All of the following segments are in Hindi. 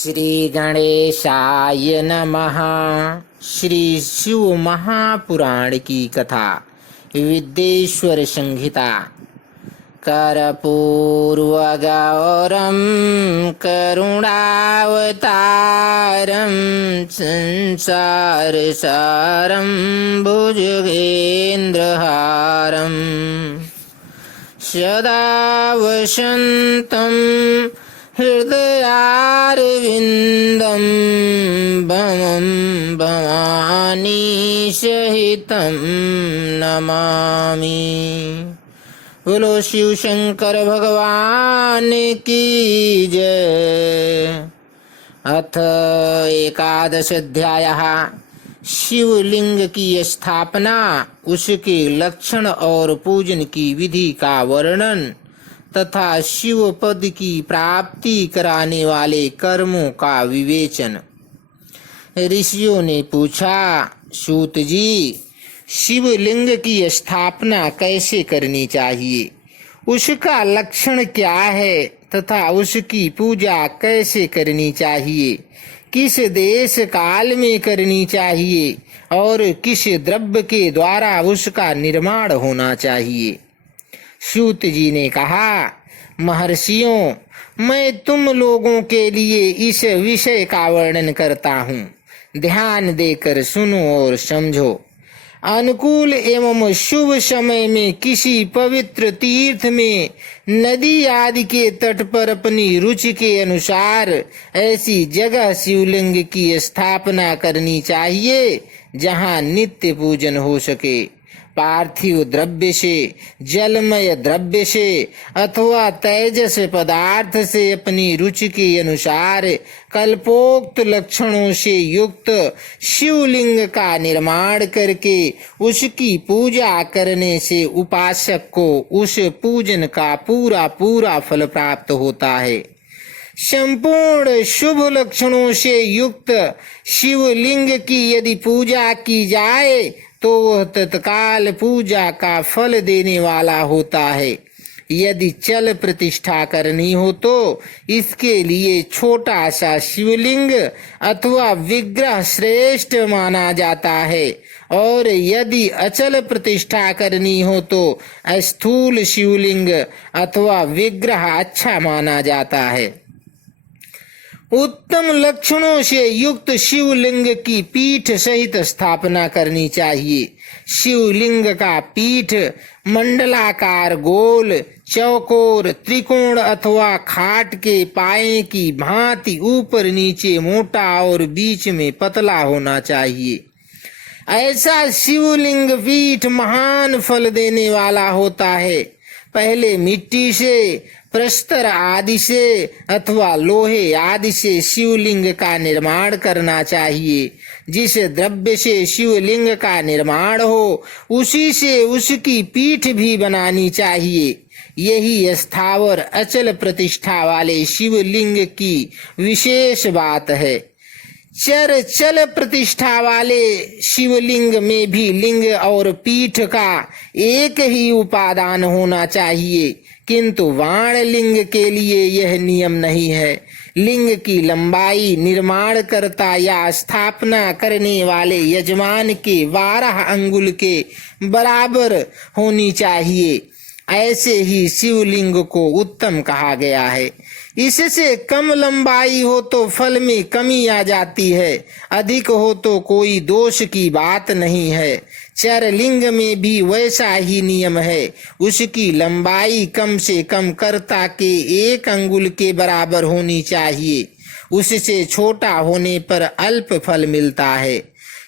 श्री गणेशाय नमः। श्री शिव महापुराण की कथा। विद्येश्वर संहिता। कर्पूरगौरं करुणावतारं संसारसारं भुजगेन्द्रहारं सदा वसन्तं हृदयारविन्दं भमं भवानी सहितं नमामि। बोलो शिव शंकर भगवान की जय। अथ एकादश अध्यायः। शिवलिंग की स्थापना, उसके लक्षण और पूजन की विधि का वर्णन तथा शिव पद की प्राप्ति कराने वाले कर्मों का विवेचन। ऋषियों ने पूछा, सूत जी, शिवलिंग की स्थापना कैसे करनी चाहिए, उसका लक्षण क्या है तथा उसकी पूजा कैसे करनी चाहिए, किस देश काल में करनी चाहिए और किस द्रव्य के द्वारा उसका निर्माण होना चाहिए। सूत जी ने कहा, महर्षियों, मैं तुम लोगों के लिए इस विषय का वर्णन करता हूँ। ध्यान देकर सुनो और समझो। अनुकूल एवं शुभ समय में किसी पवित्र तीर्थ में, नदी आदि के तट पर अपनी रुचि के अनुसार ऐसी जगह शिवलिंग की स्थापना करनी चाहिए जहाँ नित्य पूजन हो सके। पार्थिव द्रव्य से, जलमय द्रव्य से अथवा तेजस पदार्थ से अपनी रुचि के अनुसार कल्पोक्त लक्षणों से युक्त शिवलिंग का निर्माण करके उसकी पूजा करने से उपासक को उस पूजन का पूरा पूरा फल प्राप्त होता है। संपूर्ण शुभ लक्षणों से युक्त शिवलिंग की यदि पूजा की जाए तो वह तत्काल पूजा का फल देने वाला होता है। यदि चल प्रतिष्ठा करनी हो तो इसके लिए छोटा सा शिवलिंग अथवा विग्रह श्रेष्ठ माना जाता है, और यदि अचल प्रतिष्ठा करनी हो तो स्थूल शिवलिंग अथवा विग्रह अच्छा माना जाता है। उत्तम लक्षणों से युक्त शिवलिंग की पीठ सहित स्थापना करनी चाहिए। शिवलिंग का पीठ मंडलाकार, गोल, चौकोर, त्रिकोण अथवा खाट के पाए की भांति ऊपर नीचे मोटा और बीच में पतला होना चाहिए। ऐसा शिवलिंग पीठ महान फल देने वाला होता है। पहले मिट्टी से, प्रस्तर आदि से अथवा लोहे आदि से शिवलिंग का निर्माण करना चाहिए। जिस द्रव्य से शिवलिंग का निर्माण हो उसी से उसकी पीठ भी बनानी चाहिए। यही स्थावर अचल प्रतिष्ठा वाले शिवलिंग की विशेष बात है। चर चल प्रतिष्ठा वाले शिवलिंग में भी लिंग और पीठ का एक ही उपादान होना चाहिए, किंतु वाण लिंग के लिए यह नियम नहीं है। लिंग की लंबाई निर्माणकर्ता या स्थापना करने वाले यजमान के 12 अंगुल के बराबर होनी चाहिए। ऐसे ही शिवलिंग को उत्तम कहा गया है। इससे कम लंबाई हो तो फल में कमी आ जाती है, अधिक हो तो कोई दोष की बात नहीं है। चरलिंग में भी वैसा ही नियम है। उसकी लंबाई कम से कम कर्ता के 1 अंगुल के बराबर होनी चाहिए। उससे छोटा होने पर अल्प फल मिलता है,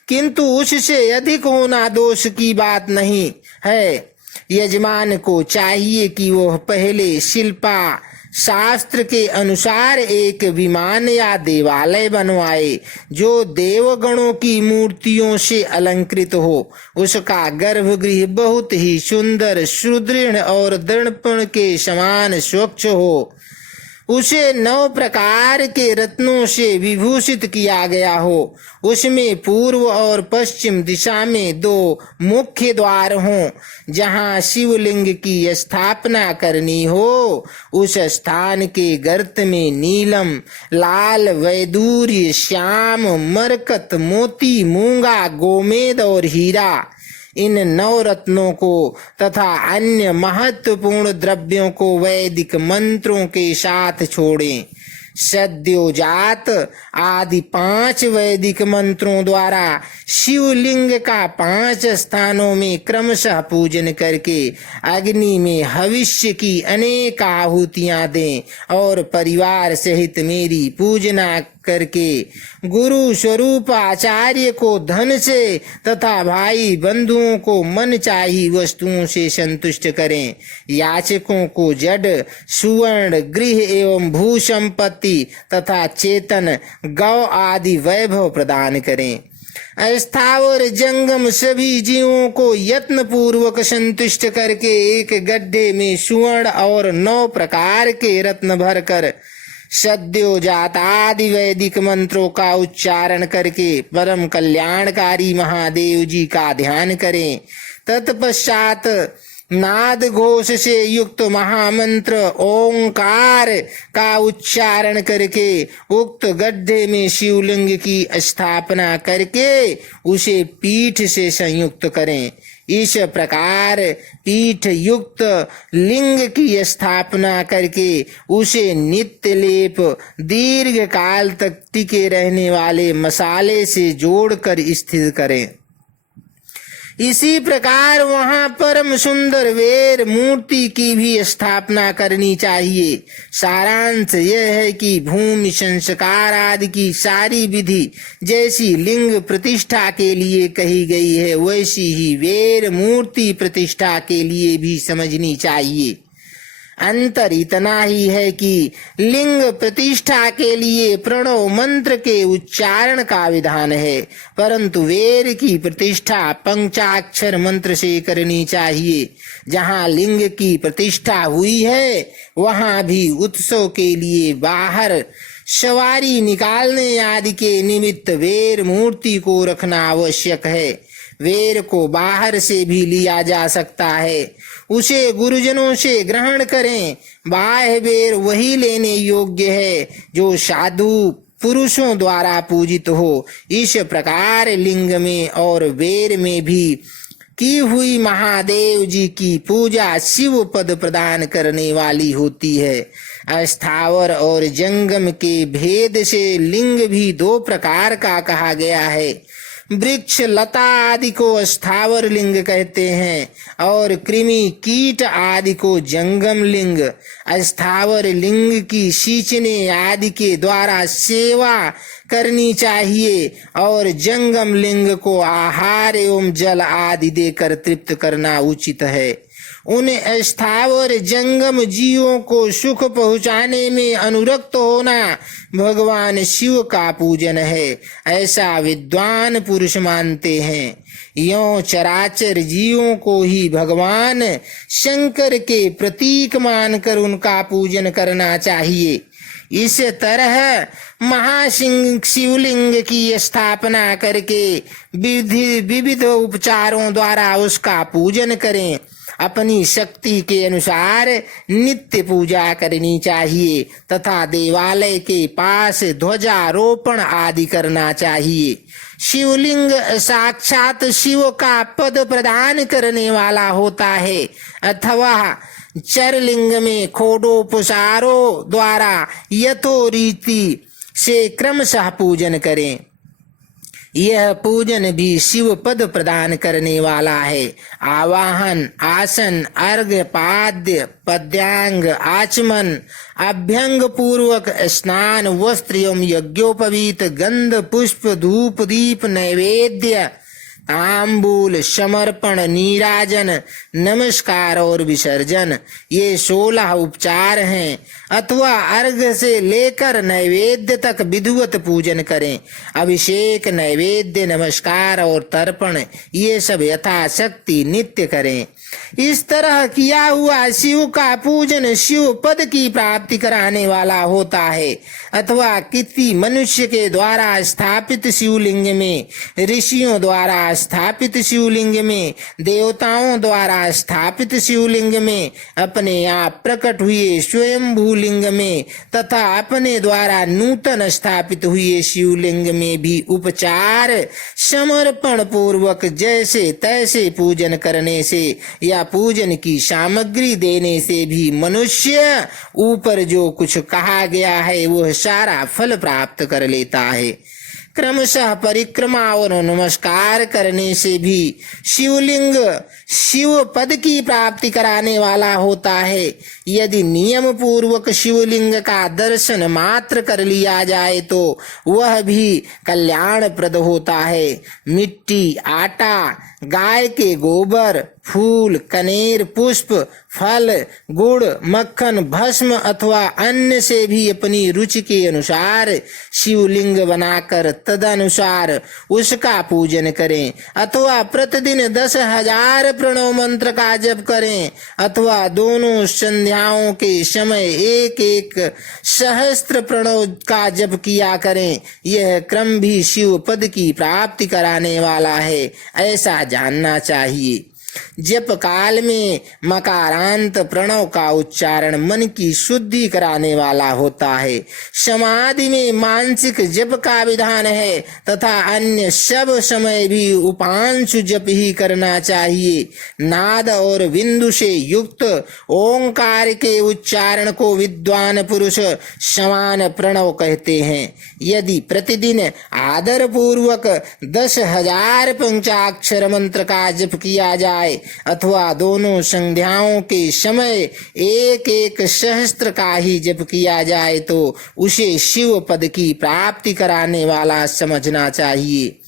किंतु उससे अधिक होना दोष की बात नहीं है। यजमान को चाहिए कि वह पहले शिल्पा शास्त्र के अनुसार एक विमान या देवालय बनवाए जो देवगणों की मूर्तियों से अलंकृत हो। उसका गर्भगृह बहुत ही सुंदर, सुदृढ़ और दर्पण के समान स्वच्छ हो। उसे 9 प्रकार के रत्नों से विभूषित किया गया हो, उसमें पूर्व और पश्चिम दिशा में 2 मुख्य द्वार हों, जहाँ शिवलिंग की स्थापना करनी हो उस स्थान के गर्त में नीलम, लाल, वैदूर्य, श्याम, मरकत, मोती, मूंगा, गोमेद और हीरा, इन 9 रत्नों को तथा अन्य महत्वपूर्ण द्रव्यों को वैदिक मंत्रों के साथ छोड़ें। सद्योजात आदि 5 वैदिक मंत्रों द्वारा शिवलिंग का 5 स्थानों में क्रमशः पूजन करके अग्नि में हविष्य की अनेक आहुतियां दें और परिवार सहित मेरी पूजना करके गुरु स्वरूप आचार्य को धन से तथा भाई बंधुओं को मन चाही वस्तुओं से संतुष्ट करें। याचकों को जड़, सुवर्ण, गृह एवं भू संपत्ति तथा चेतन गौ आदि वैभव प्रदान करें। स्थावर जंगम सभी जीवों को यत्न पूर्वक संतुष्ट करके एक गड्ढे में सुवर्ण और 9 प्रकार के रत्न भरकर सद्योजात आदि वैदिक मंत्रों का उच्चारण करके परम कल्याणकारी महादेव जी का ध्यान करें। तत्पश्चात नाद घोष से युक्त महामंत्र ओंकार का उच्चारण करके उक्त गड्ढे में शिवलिंग की स्थापना करके उसे पीठ से संयुक्त करें। इस प्रकार पीठ युक्त लिंग की स्थापना करके उसे नित्य लेप दीर्घ काल तक टिके रहने वाले मसाले से जोड़कर स्थिर करें। इसी प्रकार वहां परम सुंदर वेर मूर्ति की भी स्थापना करनी चाहिए। सारांश यह है कि भूमि संस्कार आदि की सारी विधि जैसी लिंग प्रतिष्ठा के लिए कही गई है वैसी ही वेर मूर्ति प्रतिष्ठा के लिए भी समझनी चाहिए। अंतर इतना ही है कि लिंग प्रतिष्ठा के लिए प्रणव मंत्र के उच्चारण का विधान है, परंतु वेर की प्रतिष्ठा पंचाक्षर मंत्र से करनी चाहिए। जहाँ लिंग की प्रतिष्ठा हुई है वहाँ भी उत्सव के लिए बाहर सवारी निकालने आदि के निमित्त वेर मूर्ति को रखना आवश्यक है। वेर को बाहर से भी लिया जा सकता है, उसे गुरुजनों से ग्रहण करें। बाह्य वेर वही लेने योग्य है जो साधु पुरुषों द्वारा पूजित हो। इस प्रकार लिंग में और वेर में भी की हुई महादेव जी की पूजा शिव पद प्रदान करने वाली होती है। स्थावर और जंगम के भेद से लिंग भी 2 प्रकार का कहा गया है। वृक्ष लता आदि को स्थावर लिंग कहते हैं और कृमि कीट आदि को जंगम लिंग। स्थावर लिंग की सींचने आदि के द्वारा सेवा करनी चाहिए और जंगम लिंग को आहार एवं जल आदि देकर तृप्त करना उचित है। उन स्थावर जंगम जीवों को सुख पहुँचाने में अनुरक्त होना भगवान शिव का पूजन है, ऐसा विद्वान पुरुष मानते हैं। यों चराचर जीवों को ही भगवान शंकर के प्रतीक मानकर उनका पूजन करना चाहिए। इस तरह शिवलिंग की स्थापना करके विविध उपचारों द्वारा उसका पूजन करें। अपनी शक्ति के अनुसार नित्य पूजा करनी चाहिए तथा देवालय के पास ध्वजारोपण आदि करना चाहिए। शिवलिंग साक्षात शिव का पद प्रदान करने वाला होता है अथवा चरलिंग में खोडोपसारों द्वारा यथोरीति से क्रमशः पूजन करें। यह पूजन भी शिव पद प्रदान करने वाला है। आवाहन, आसन, अर्घ्य, पाद्य, पद्यांग, आचमन, अभ्यंग पूर्वक स्नान, वस्त्र एवं यज्ञोपवीत, गंध, पुष्प, धूप, दीप, नैवेद्य, तांबूल, समर्पण, नीराजन, नमस्कार और विसर्जन, ये 16 उपचार हैं। अथवा अर्घ्य से लेकर नैवेद्य तक विधिवत पूजन करें। अभिषेक, नैवेद्य, नमस्कार और तर्पण ये सब यथाशक्ति नित्य करें। इस तरह किया हुआ शिव का पूजन शिव पद की प्राप्ति कराने वाला होता है। अथवा किसी मनुष्य के द्वारा स्थापित शिवलिंग में, ऋषियों द्वारा स्थापित शिवलिंग में, देवताओं द्वारा स्थापित शिवलिंग में, अपने आप प्रकट हुए स्वयंभू लिंग में तथा अपने द्वारा नूतन स्थापित हुए शिवलिंग में भी उपचार समर्पण पूर्वक जैसे तैसे पूजन करने से या पूजन की सामग्री देने से भी मनुष्य ऊपर जो कुछ कहा गया है वह सारा फल प्राप्त कर लेता है। क्रमशः परिक्रमा और नमस्कार करने से भी शिवलिंग शिव पद की प्राप्ति कराने वाला होता है। यदि नियम पूर्वक शिवलिंग का दर्शन मात्र कर लिया जाए तो वह भी कल्याणप्रद होता है। मिट्टी, आटा, गाय के गोबर, फूल, कनेर, पुष्प, फल, गुड़, मक्खन, भस्म अथवा अन्य से भी अपनी रुचि के अनुसार शिवलिंग बनाकर तदनुसार उसका पूजन करें। अथवा प्रतिदिन 10,000 प्रणव मंत्र का जप करें अथवा दोनों संध्याओं के समय एक एक सहस्त्र प्रणव का जप किया करें। यह क्रम भी शिव पद की प्राप्ति कराने वाला है, ऐसा जानना चाहिए। जप काल में मकारांत प्रणव का उच्चारण मन की शुद्धि कराने वाला होता है। समाधि में मानसिक जप का विधान है तथा अन्य सब समय भी उपांशु जप ही करना चाहिए। नाद और बिंदु से युक्त ओंकार के उच्चारण को विद्वान पुरुष समान प्रणव कहते हैं। यदि प्रतिदिन आदर पूर्वक 10,000 पंचाक्षर मंत्र का जप किया जाए अथवा दोनों संध्याओं के समय एक एक सहस्त्र का ही जप किया जाए तो उसे शिव पद की प्राप्ति कराने वाला समझना चाहिए।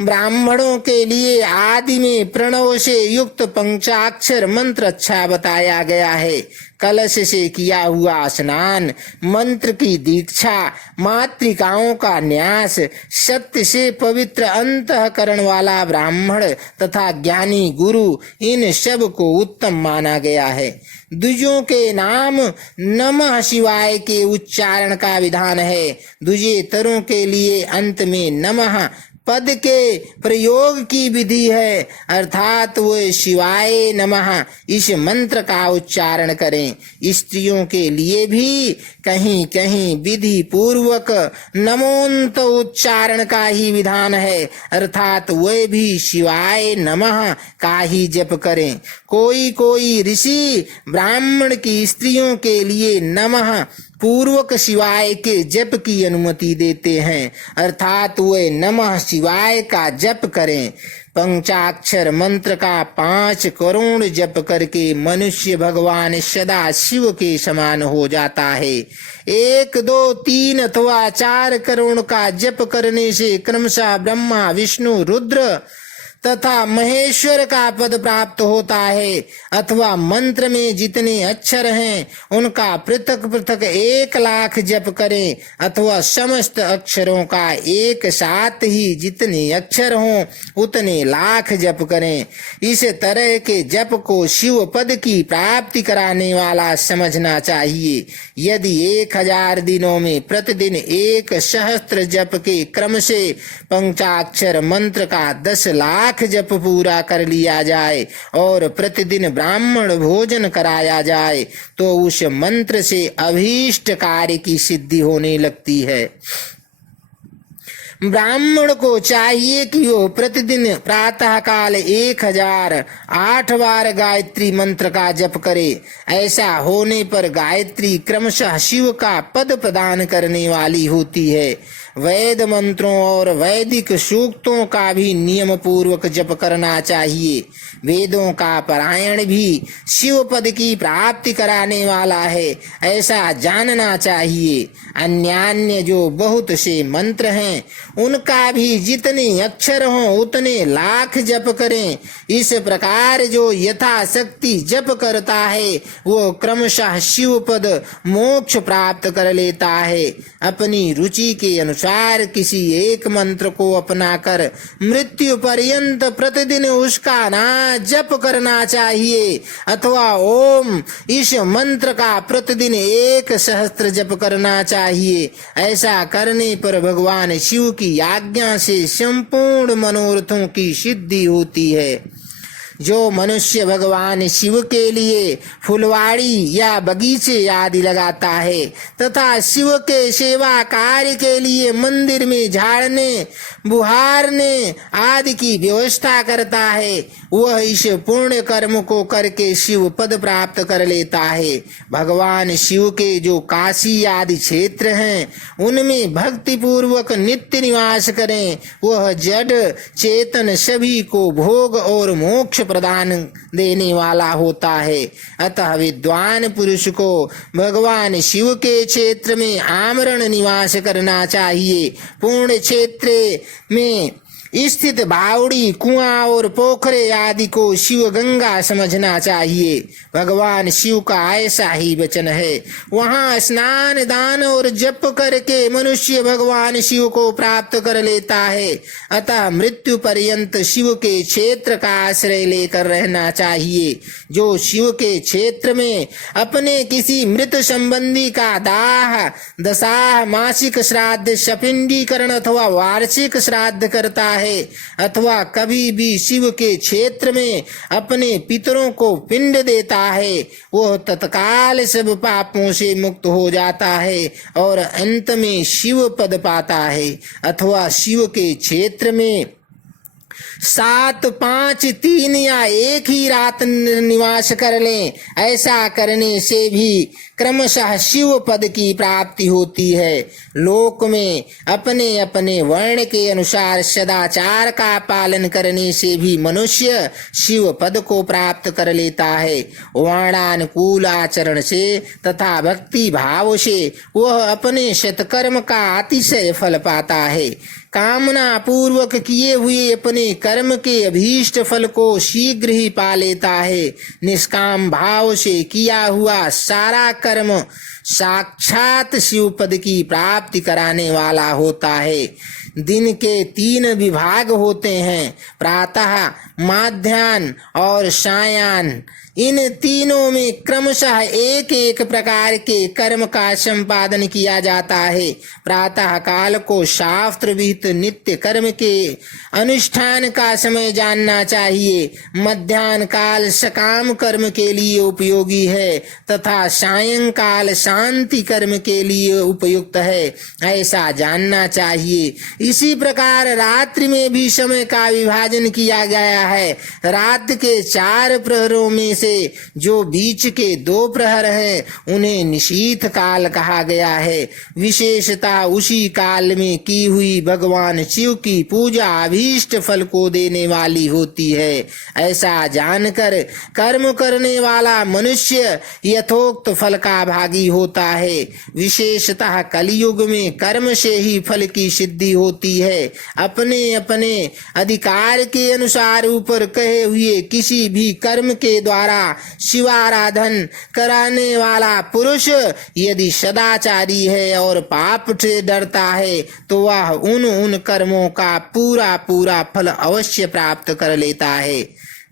ब्राह्मणों के लिए आदि में प्रणव से युक्त पंचाक्षर मंत्र अच्छा बताया गया है। कलश से किया हुआ स्नान, मंत्र की दीक्षा, मातृकाओं का न्यास, सत्य से पवित्र अंतःकरण वाला ब्राह्मण तथा ज्ञानी गुरु, इन सब को उत्तम माना गया है। द्विजों के नाम नमः शिवाय के उच्चारण का विधान है। द्विजेतरों के लिए अंत में नमः पद के प्रयोग की विधि है, अर्थात वो शिवाय नमः इस मंत्र का उच्चारण करें। स्त्रियों के लिए भी कहीं कहीं विधि पूर्वक नमोन्त उच्चारण का ही विधान है, अर्थात वे भी शिवाय नमः का ही जप करें। कोई कोई ऋषि ब्राह्मण की स्त्रियों के लिए नमः पूर्वक शिवाय के जप की अनुमति देते हैं, अर्थात वे नमः शिवाय का जप करें। पंचाक्षर मंत्र का 5 करोड़ जप करके मनुष्य भगवान सदा शिव के समान हो जाता है। 1, 2, 3 अथवा 4 करोड़ का जप करने से क्रमशः ब्रह्मा, विष्णु, रुद्र तथा महेश्वर का पद प्राप्त होता है। अथवा मंत्र में जितने अक्षर हैं उनका पृथक पृथक 1 लाख जप करें अथवा समस्त अक्षरों का एक साथ ही जितने अक्षर हों उतने लाख जप करें। इस तरह के जप को शिव पद की प्राप्ति कराने वाला समझना चाहिए। यदि 1000 दिनों में प्रतिदिन 1 सहस्त्र जप के क्रम से पंचाक्षर मंत्र का 10 लाख जप पूरा कर लिया जाए और प्रतिदिन ब्राह्मण भोजन कराया जाए तो उस मंत्र से अभीष्ट कार्य की सिद्धि होने लगती है। ब्राह्मण को चाहिए कि वो प्रतिदिन प्रातः काल 1008 बार गायत्री मंत्र का जप करे। ऐसा होने पर गायत्री क्रमशः शिव का पद प्रदान करने वाली होती है। वैद मंत्रों और वैदिक सूक्तों का भी नियम पूर्वक जप करना चाहिए। वेदों का पारायण भी शिव पद की प्राप्ति कराने वाला है, ऐसा जानना चाहिए। अन्यान्य जो बहुत से मंत्र हैं उनका भी जितने अक्षर हों उतने लाख जप करें। इस प्रकार जो यथाशक्ति जप करता है वो क्रमशः शिव पद मोक्ष प्राप्त कर लेता है। अपनी रुचि के अनुसार अनुसार किसी एक मंत्र को अपनाकर मृत्यु पर्यंत प्रतिदिन उसका ना जप करना चाहिए, अथवा ओम इस मंत्र का प्रतिदिन 1 सहस्त्र जप करना चाहिए। ऐसा करने पर भगवान शिव की आज्ञा से संपूर्ण मनोरथों की सिद्धि होती है। जो मनुष्य भगवान शिव के लिए फुलवाड़ी या बगीचे आदि लगाता है तथा शिव के सेवा कार्य के लिए मंदिर में झाड़ने बुहारने आदि की व्यवस्था करता है, वह इस पुण्य कर्म को करके शिव पद प्राप्त कर लेता है। भगवान शिव के जो काशी आदि क्षेत्र हैं उनमें भक्ति पूर्वक नित्य निवास करें, वह जड़ चेतन सभी को भोग और मोक्ष प्रदान देने वाला होता है। अतः विद्वान पुरुष को भगवान शिव के क्षेत्र में आमरण निवास करना चाहिए। पूर्ण क्षेत्र में स्थित बावड़ी कुआं और पोखरे आदि को शिव गंगा समझना चाहिए। भगवान शिव का ऐसा ही वचन है, वहां स्नान दान और जप करके मनुष्य भगवान शिव को प्राप्त कर लेता है। अतः मृत्यु पर्यंत शिव के क्षेत्र का आश्रय लेकर रहना चाहिए। जो शिव के क्षेत्र में अपने किसी मृत संबंधी का दाह दशाह मासिक श्राद्ध सपिंडीकरण अथवा वार्षिक श्राद्ध करता है, अथवा कभी भी शिव के क्षेत्र में अपने पितरों को पिंड देता है, वह तत्काल सब पापों से मुक्त हो जाता है और अंत में शिव पद पाता है। अथवा शिव के क्षेत्र में 7, 5, 3 या एक ही रात निवास कर लें। ऐसा करने से भी क्रमशः शिव पद की प्राप्ति होती है। लोक में अपने अपने वर्ण के अनुसार सदाचार का पालन करने से भी मनुष्य शिव पद को प्राप्त कर लेता है। वर्णानुकूल आचरण से तथा भक्ति भाव से वह अपने सत्कर्म का अतिशय फल पाता है। कामना पूर्वक किए हुए अपने कर्म के अभीष्ट फल को शीघ्र ही पा लेता है। निष्काम भाव से किया हुआ सारा कर्म साक्षात शिव पद की प्राप्ति कराने वाला होता है। दिन के 3 विभाग होते हैं, प्रातः, माध्याह्न और सायाह्न। इन तीनों में क्रमशः एक एक प्रकार के कर्म का संपादन किया जाता है। प्रातः काल को शास्त्र विहित नित्य कर्म के अनुष्ठान का समय जानना चाहिए। मध्याह्न काल सकाम कर्म के लिए उपयोगी है तथा सायंकाल शांति कर्म के लिए उपयुक्त है, ऐसा जानना चाहिए। इसी प्रकार रात्रि में भी समय का विभाजन किया गया है। रात के 4 प्रहरों में से जो बीच के 2 प्रहर हैं उन्हें निशीथ काल कहा गया है। विशेषता उसी काल में की हुई भगवान शिव की पूजा अभीष्ट फल को देने वाली होती है। ऐसा जानकर कर्म करने वाला मनुष्य यथोक्त फल का भागी होता है। विशेषतः कलयुग में कर्म से ही फल की सिद्धि होती है। अपने अपने अधिकार के अनुसार ऊपर कहे हुए किसी भी कर्म के द्वारा शिवाराधन कराने वाला पुरुष यदि सदाचारी है और पाप से डरता है तो वह उन कर्मों का पूरा पूरा फल अवश्य प्राप्त कर लेता है।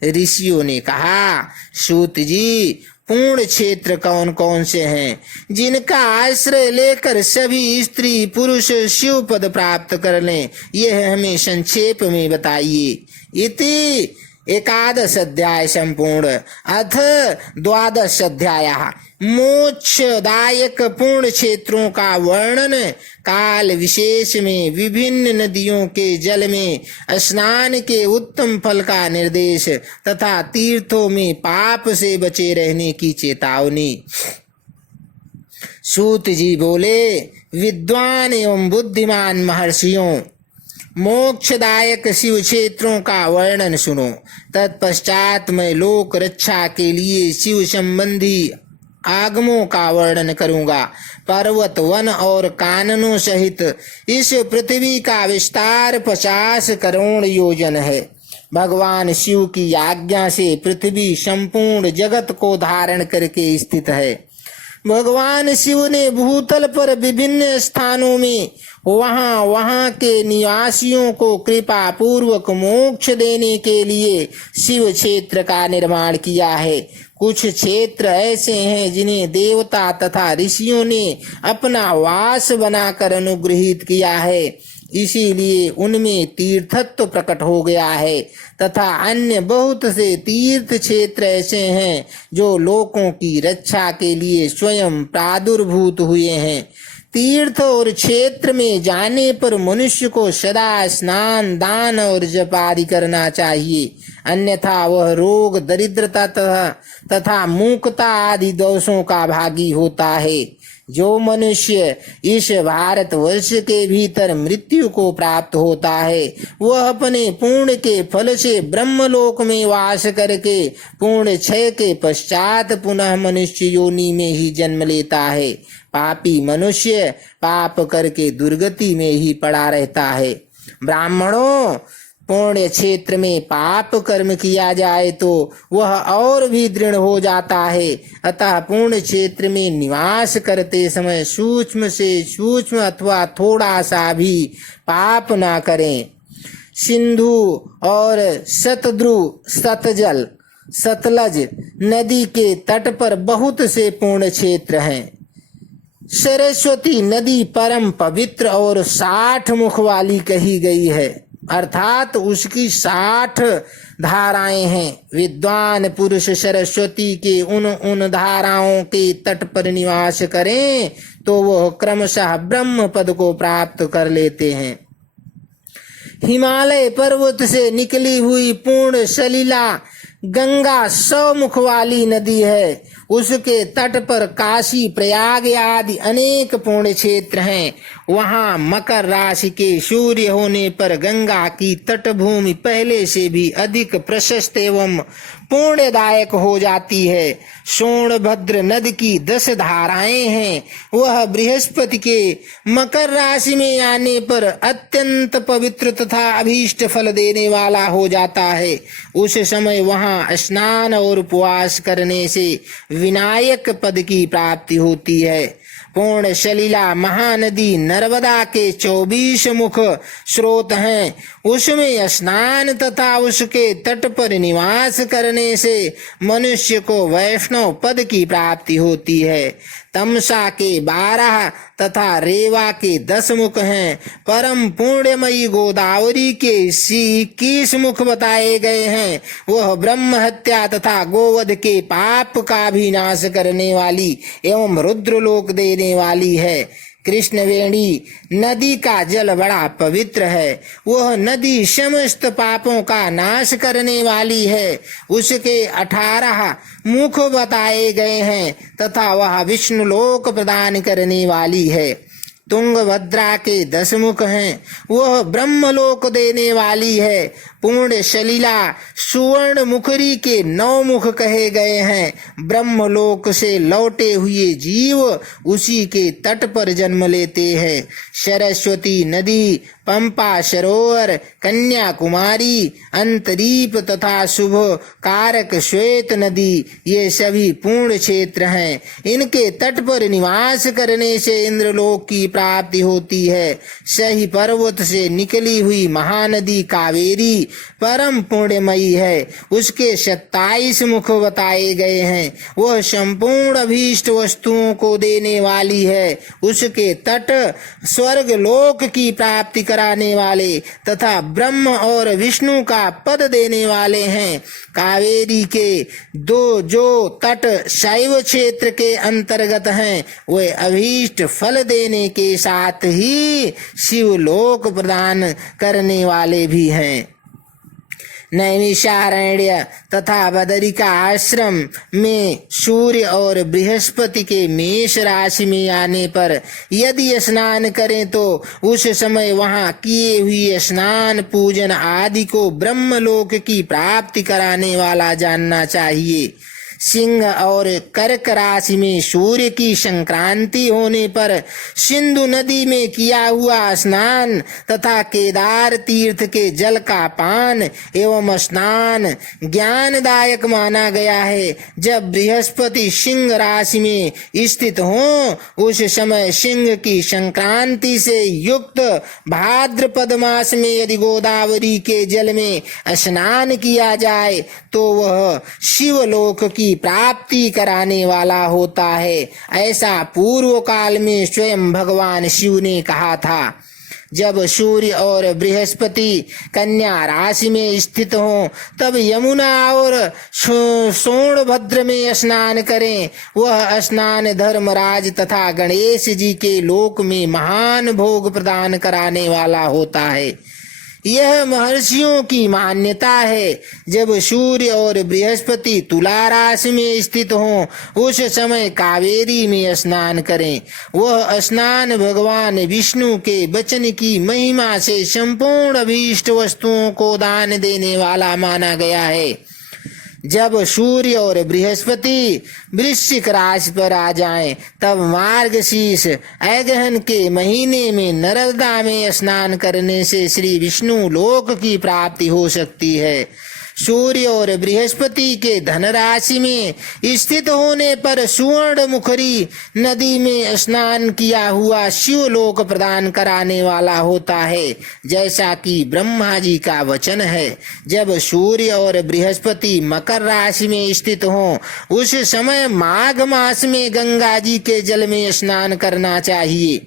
ऋषियों ने कहा, सूत जी, पूर्ण क्षेत्र कौन कौन से हैं जिनका आश्रय लेकर सभी स्त्री पुरुष शिव पद प्राप्त कर लें, यह हमें संक्षेप में बताइए। इति 11 अध्याय संपूर्ण। अथ 12 अध्याय मोक्षदायक पूर्ण क्षेत्रों का वर्णन। काल विशेष में विभिन्न नदियों के जल में स्नान के उत्तम फल का निर्देश तथा तीर्थों में पाप से बचे रहने की चेतावनी। सूत जी बोले, विद्वान एवं बुद्धिमान महर्षियों, मोक्षदायक शिव क्षेत्रों का वर्णन सुनो। तत्पश्चात मैं लोक रक्षा के लिए शिव संबंधी आगमों का वर्णन करूंगा। पर्वत वन और काननों सहित इस पृथ्वी का विस्तार 50 करोड़ योजन है। भगवान शिव की आज्ञा से पृथ्वी संपूर्ण जगत को धारण करके स्थित है। भगवान शिव ने भूतल पर विभिन्न स्थानों में वहाँ के निवासियों को कृपा पूर्वक मोक्ष देने के लिए शिव क्षेत्र का निर्माण किया है। कुछ क्षेत्र ऐसे हैं जिन्हें देवता तथा ऋषियों ने अपना वास बनाकर अनुग्रहित किया है, इसीलिए उनमें तीर्थत्व प्रकट हो गया है। तथा अन्य बहुत से तीर्थ क्षेत्र ऐसे हैं जो लोकों की रक्षा के लिए स्वयं प्रादुर्भूत हुए हैं। तीर्थ और क्षेत्र में जाने पर मनुष्य को सदा स्नान, दान और जप आदि करना चाहिए, अन्यथा वह रोग, दरिद्रता तथा मूकता आदि दोषों का भागी होता है। जो मनुष्य इस भारतवर्ष के भीतर मृत्यु को प्राप्त होता है, वह अपने पुण्य के फल से ब्रह्मलोक में वास करके पुण्य क्षय के पश्चात पुनः मनुष्य योनि में ही जन्म लेता है। पापी मनुष्य पाप करके दुर्गति में ही पड़ा रहता है। ब्राह्मणों, पुण्य क्षेत्र में पाप कर्म किया जाए तो वह और भी दृढ़ हो जाता है। अतः पुण्य क्षेत्र में निवास करते समय सूक्ष्म से सूक्ष्म अथवा थोड़ा सा भी पाप ना करें। सिंधु और सतलज नदी के तट पर बहुत से पुण्य क्षेत्र हैं। सरस्वती नदी परम पवित्र और 60 मुख वाली कही गई है, अर्थात उसकी 60 धाराएं हैं। विद्वान पुरुष सरस्वती के उन धाराओं के तट पर निवास करें तो वह क्रमशः ब्रह्म पद को प्राप्त कर लेते हैं। हिमालय पर्वत से निकली हुई पूर्ण सलीला गंगा 100 मुख वाली नदी है। उसके तट पर काशी, प्रयाग आदि अनेक पुण्य क्षेत्र हैं। वहाँ मकर राशि के सूर्य होने पर गंगा की तटभूमि पहले से भी अधिक प्रशस्त एवं पुण्यदायक हो जाती है। सोनभद्र नदी की 10 धाराएं हैं। वह बृहस्पति के मकर राशि में आने पर अत्यंत पवित्र तथा अभीष्ट फल देने वाला हो जाता है। उस समय वहाँ स्नान और उपवास करने से विनायक पद की प्राप्ति होती है। पूर्ण सलीला महानदी नर्मदा के 24 मुख स्रोत हैं। उसमें स्नान तथा उसके तट पर निवास करने से मनुष्य को वैष्णव पद की प्राप्ति होती है। तमसा के 12 तथा रेवा के 10 मुख हैं। परम पुण्यमयी गोदावरी के 21 मुख बताए गए हैं। वह ब्रह्म हत्या तथा गोवध के पाप का भी नाश करने वाली एवं रुद्रलोक देने वाली है। कृष्णवेणी नदी का जल बड़ा पवित्र है। वह नदी समस्त पापों का नाश करने वाली है। उसके 18 मुख बताए गए हैं तथा वह विष्णु लोक प्रदान करने वाली है। तुंगभद्रा के 10 मुख हैं। वह ब्रह्मलोक देने वाली है। पूर्ण सलीला सुवर्ण मुखरी के 9 मुख कहे गए हैं। ब्रह्मलोक से लौटे हुए जीव उसी के तट पर जन्म लेते हैं। सरस्वती नदी, पंपा सरोवर, कन्याकुमारी, अंतरीप तथा शुभ कारक श्वेत नदी, ये सभी पूर्ण क्षेत्र हैं। इनके तट पर निवास करने से इंद्रलोक की प्राप्ति होती है। सही पर्वत से निकली हुई महानदी कावेरी परम पुण्यमयी है। उसके 27 मुख बताए गए हैं। वह संपूर्ण अभीष्ट वस्तुओं को देने वाली है। उसके तट स्वर्ग लोक की प्राप्ति कराने वाले तथा ब्रह्म और विष्णु का पद देने वाले हैं। कावेरी के 2 जो तट शैव क्षेत्र के अंतर्गत हैं, वे अभीष्ट फल देने के साथ ही शिवलोक प्रदान करने वाले भी हैं। नैमिषारण्य तथा बदरिका आश्रम में सूर्य और बृहस्पति के मेष राशि में आने पर यदि स्नान करें तो उस समय वहां किए हुए स्नान, पूजन आदि को ब्रह्मलोक की प्राप्ति कराने वाला जानना चाहिए। सिंह और कर्क राशि में सूर्य की संक्रांति होने पर सिंधु नदी में किया हुआ स्नान तथा केदार तीर्थ के जल का पान एवं स्नान ज्ञानदायक माना गया है। जब बृहस्पति सिंह राशि में स्थित हो उस समय सिंह की संक्रांति से युक्त भाद्रपद मास में यदि गोदावरी के जल में स्नान किया जाए तो वह शिवलोक की प्राप्ति कराने वाला होता है। ऐसा पूर्व काल में स्वयं भगवान शिव ने कहा था। जब सूर्य और बृहस्पति कन्या राशि में स्थित हों तब यमुना और सोनभद्र में स्नान करें। वह स्नान धर्मराज तथा गणेश जी के लोक में महान भोग प्रदान कराने वाला होता है। यह महर्षियों की मान्यता है। जब सूर्य और बृहस्पति तुला राशि में स्थित हों उस समय कावेरी में स्नान करें। वह स्नान भगवान विष्णु के वचन की महिमा से संपूर्ण अभीष्ट वस्तुओं को दान देने वाला माना गया है। जब सूर्य और बृहस्पति वृश्चिक राशि पर आ जाएं, तब मार्गशीर्ष अगहन के महीने में नर्मदा में स्नान करने से श्री विष्णु लोक की प्राप्ति हो सकती है। सूर्य और बृहस्पति के धन राशि में स्थित होने पर सुवर्ण मुखरी नदी में स्नान किया हुआ शिवलोक प्रदान कराने वाला होता है, जैसा कि ब्रह्मा जी का वचन है। जब सूर्य और बृहस्पति मकर राशि में स्थित हों उस समय माघ मास में गंगा जी के जल में स्नान करना चाहिए।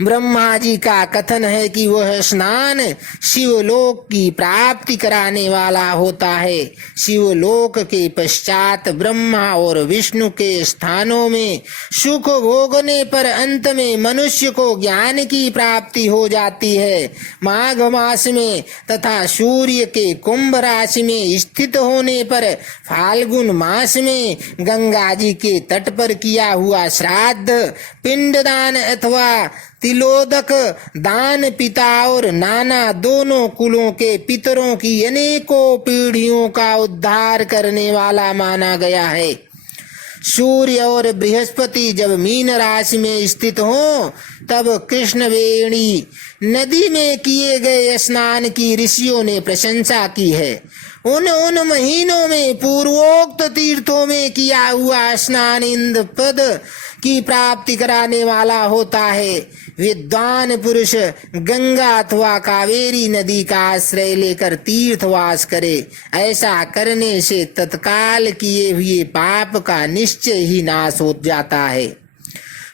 ब्रह्मा जी का कथन है कि वह स्नान शिवलोक की प्राप्ति कराने वाला होता है। शिवलोक के पश्चात ब्रह्मा और विष्णु के स्थानों में सुख भोगने पर अंत में मनुष्य को ज्ञान की प्राप्ति हो जाती है। माघ मास में तथा सूर्य के कुंभ राशि में स्थित होने पर फाल्गुन मास में गंगा जी के तट पर किया हुआ श्राद्ध, पिंडदान अथवा तिलोदक दान पिता और नाना दोनों कुलों के पितरों की अनेकों पीढ़ियों का उद्धार करने वाला माना गया है। सूर्य और बृहस्पति जब मीन राशि में स्थित हों तब कृष्णवेणी नदी में किए गए स्नान की ऋषियों ने प्रशंसा की है। उन महीनों में पूर्वोक्त तीर्थों में किया हुआ स्नान इंद्र पद की प्राप्ति कराने वाला होता है। विद्वान पुरुष गंगा अथवा कावेरी नदी का आश्रय लेकर तीर्थवास करे। ऐसा करने से तत्काल किए हुए पाप का निश्चय ही नाश हो जाता है।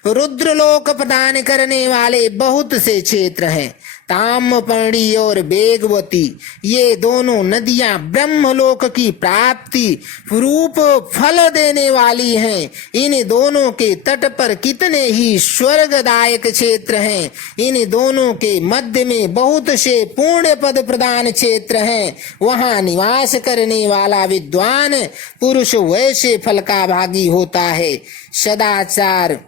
रुद्रलोक प्रदान करने वाले बहुत से क्षेत्र हैं। ताम्रपर्णी और वेगवती ये दोनों नदियां ब्रह्मलोक की प्राप्ति रूप फल देने वाली हैं। इन दोनों के तट पर कितने ही स्वर्गदायक क्षेत्र हैं। इन दोनों के मध्य में बहुत से पुण्य पद प्रदान क्षेत्र हैं। वहां निवास करने वाला विद्वान पुरुष वैसे फल का भागी होता है। सदाचार,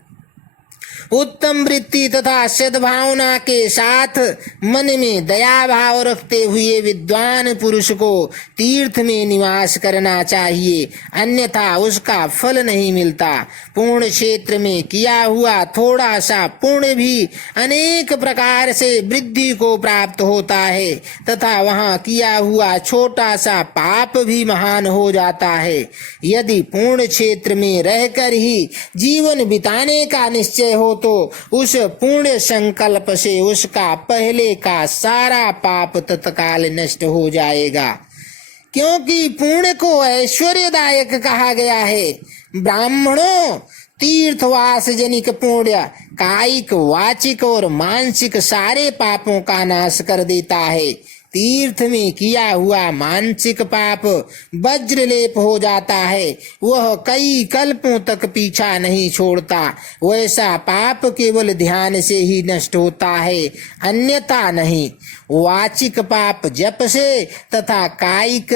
उत्तम वृत्ति तथा सद्भावना के साथ मन में दया भाव रखते हुए विद्वान पुरुष को तीर्थ में निवास करना चाहिए, अन्यथा उसका फल नहीं मिलता। पूर्ण क्षेत्र में किया हुआ थोड़ा सा पुण्य भी अनेक प्रकार से वृद्धि को प्राप्त होता है तथा वहाँ किया हुआ छोटा सा पाप भी महान हो जाता है। यदि पूर्ण क्षेत्र में रहकर ही जीवन बिताने का निश्चय हो तो उस पुण्य संकल्प से उसका पहले का सारा पाप तत्काल नष्ट हो जाएगा, क्योंकि पुण्य को ऐश्वर्यदायक कहा गया है। ब्राह्मणों, तीर्थवास जनिक पुण्य कायिक, वाचिक और मानसिक सारे पापों का नाश कर देता है। तीर्थ में किया हुआ मानसिक पाप वज्रलेप हो जाता है, वह कई कल्पों तक पीछा नहीं छोड़ता। वैसा पाप केवल ध्यान से ही नष्ट होता है, अन्यथा नहीं। वाचिक पाप जप से तथा कायिक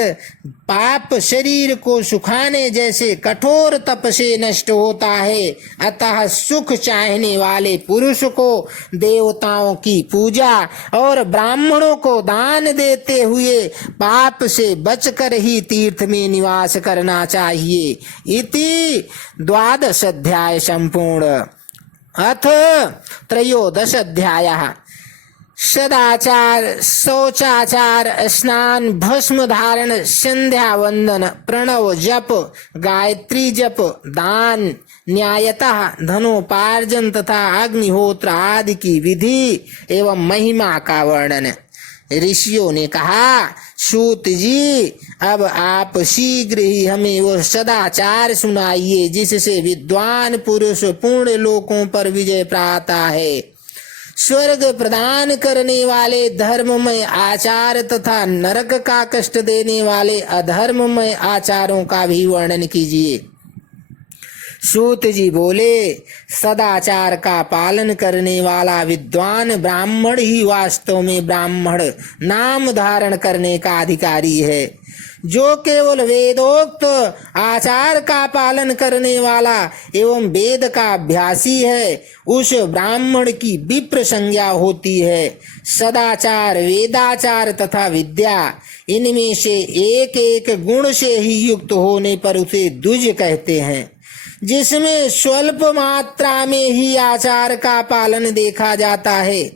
पाप शरीर को सुखाने जैसे कठोर तप से नष्ट होता है। अतः सुख चाहने वाले पुरुष को देवताओं की पूजा और ब्राह्मणों को दान दान देते हुए पाप से बचकर ही तीर्थ में निवास करना चाहिए। इति 12 अध्याय संपूर्ण। अथ 13 अध्यायः सदाचार, शौचाचार, स्नान, भस्म धारण, संध्या वंदन, प्रणव जप, गायत्री जप, दान, न्यायतः धनोपार्जन तथा अग्निहोत्र आदि की विधि एवं महिमा का वर्णन। ऋषियों ने कहा, सूत जी, अब आप शीघ्र ही हमें वो सदाचार सुनाइए जिससे विद्वान पुरुष पूर्ण लोकों पर विजय पाता है। स्वर्ग प्रदान करने वाले धर्ममय आचार तथा नरक का कष्ट देने वाले अधर्ममय आचारों का भी वर्णन कीजिए। सूत जी बोले, सदाचार का पालन करने वाला विद्वान ब्राह्मण ही वास्तव में ब्राह्मण नाम धारण करने का अधिकारी है। जो केवल वेदोक्त आचार का पालन करने वाला एवं वेद का अभ्यासी है, उस ब्राह्मण की विप्र संज्ञा होती है। सदाचार, वेदाचार तथा विद्या, इनमें से एक एक गुण से ही युक्त होने पर उसे द्विज कहते हैं। जिसमें स्वल्प मात्रा में ही आचार का पालन देखा जाता है,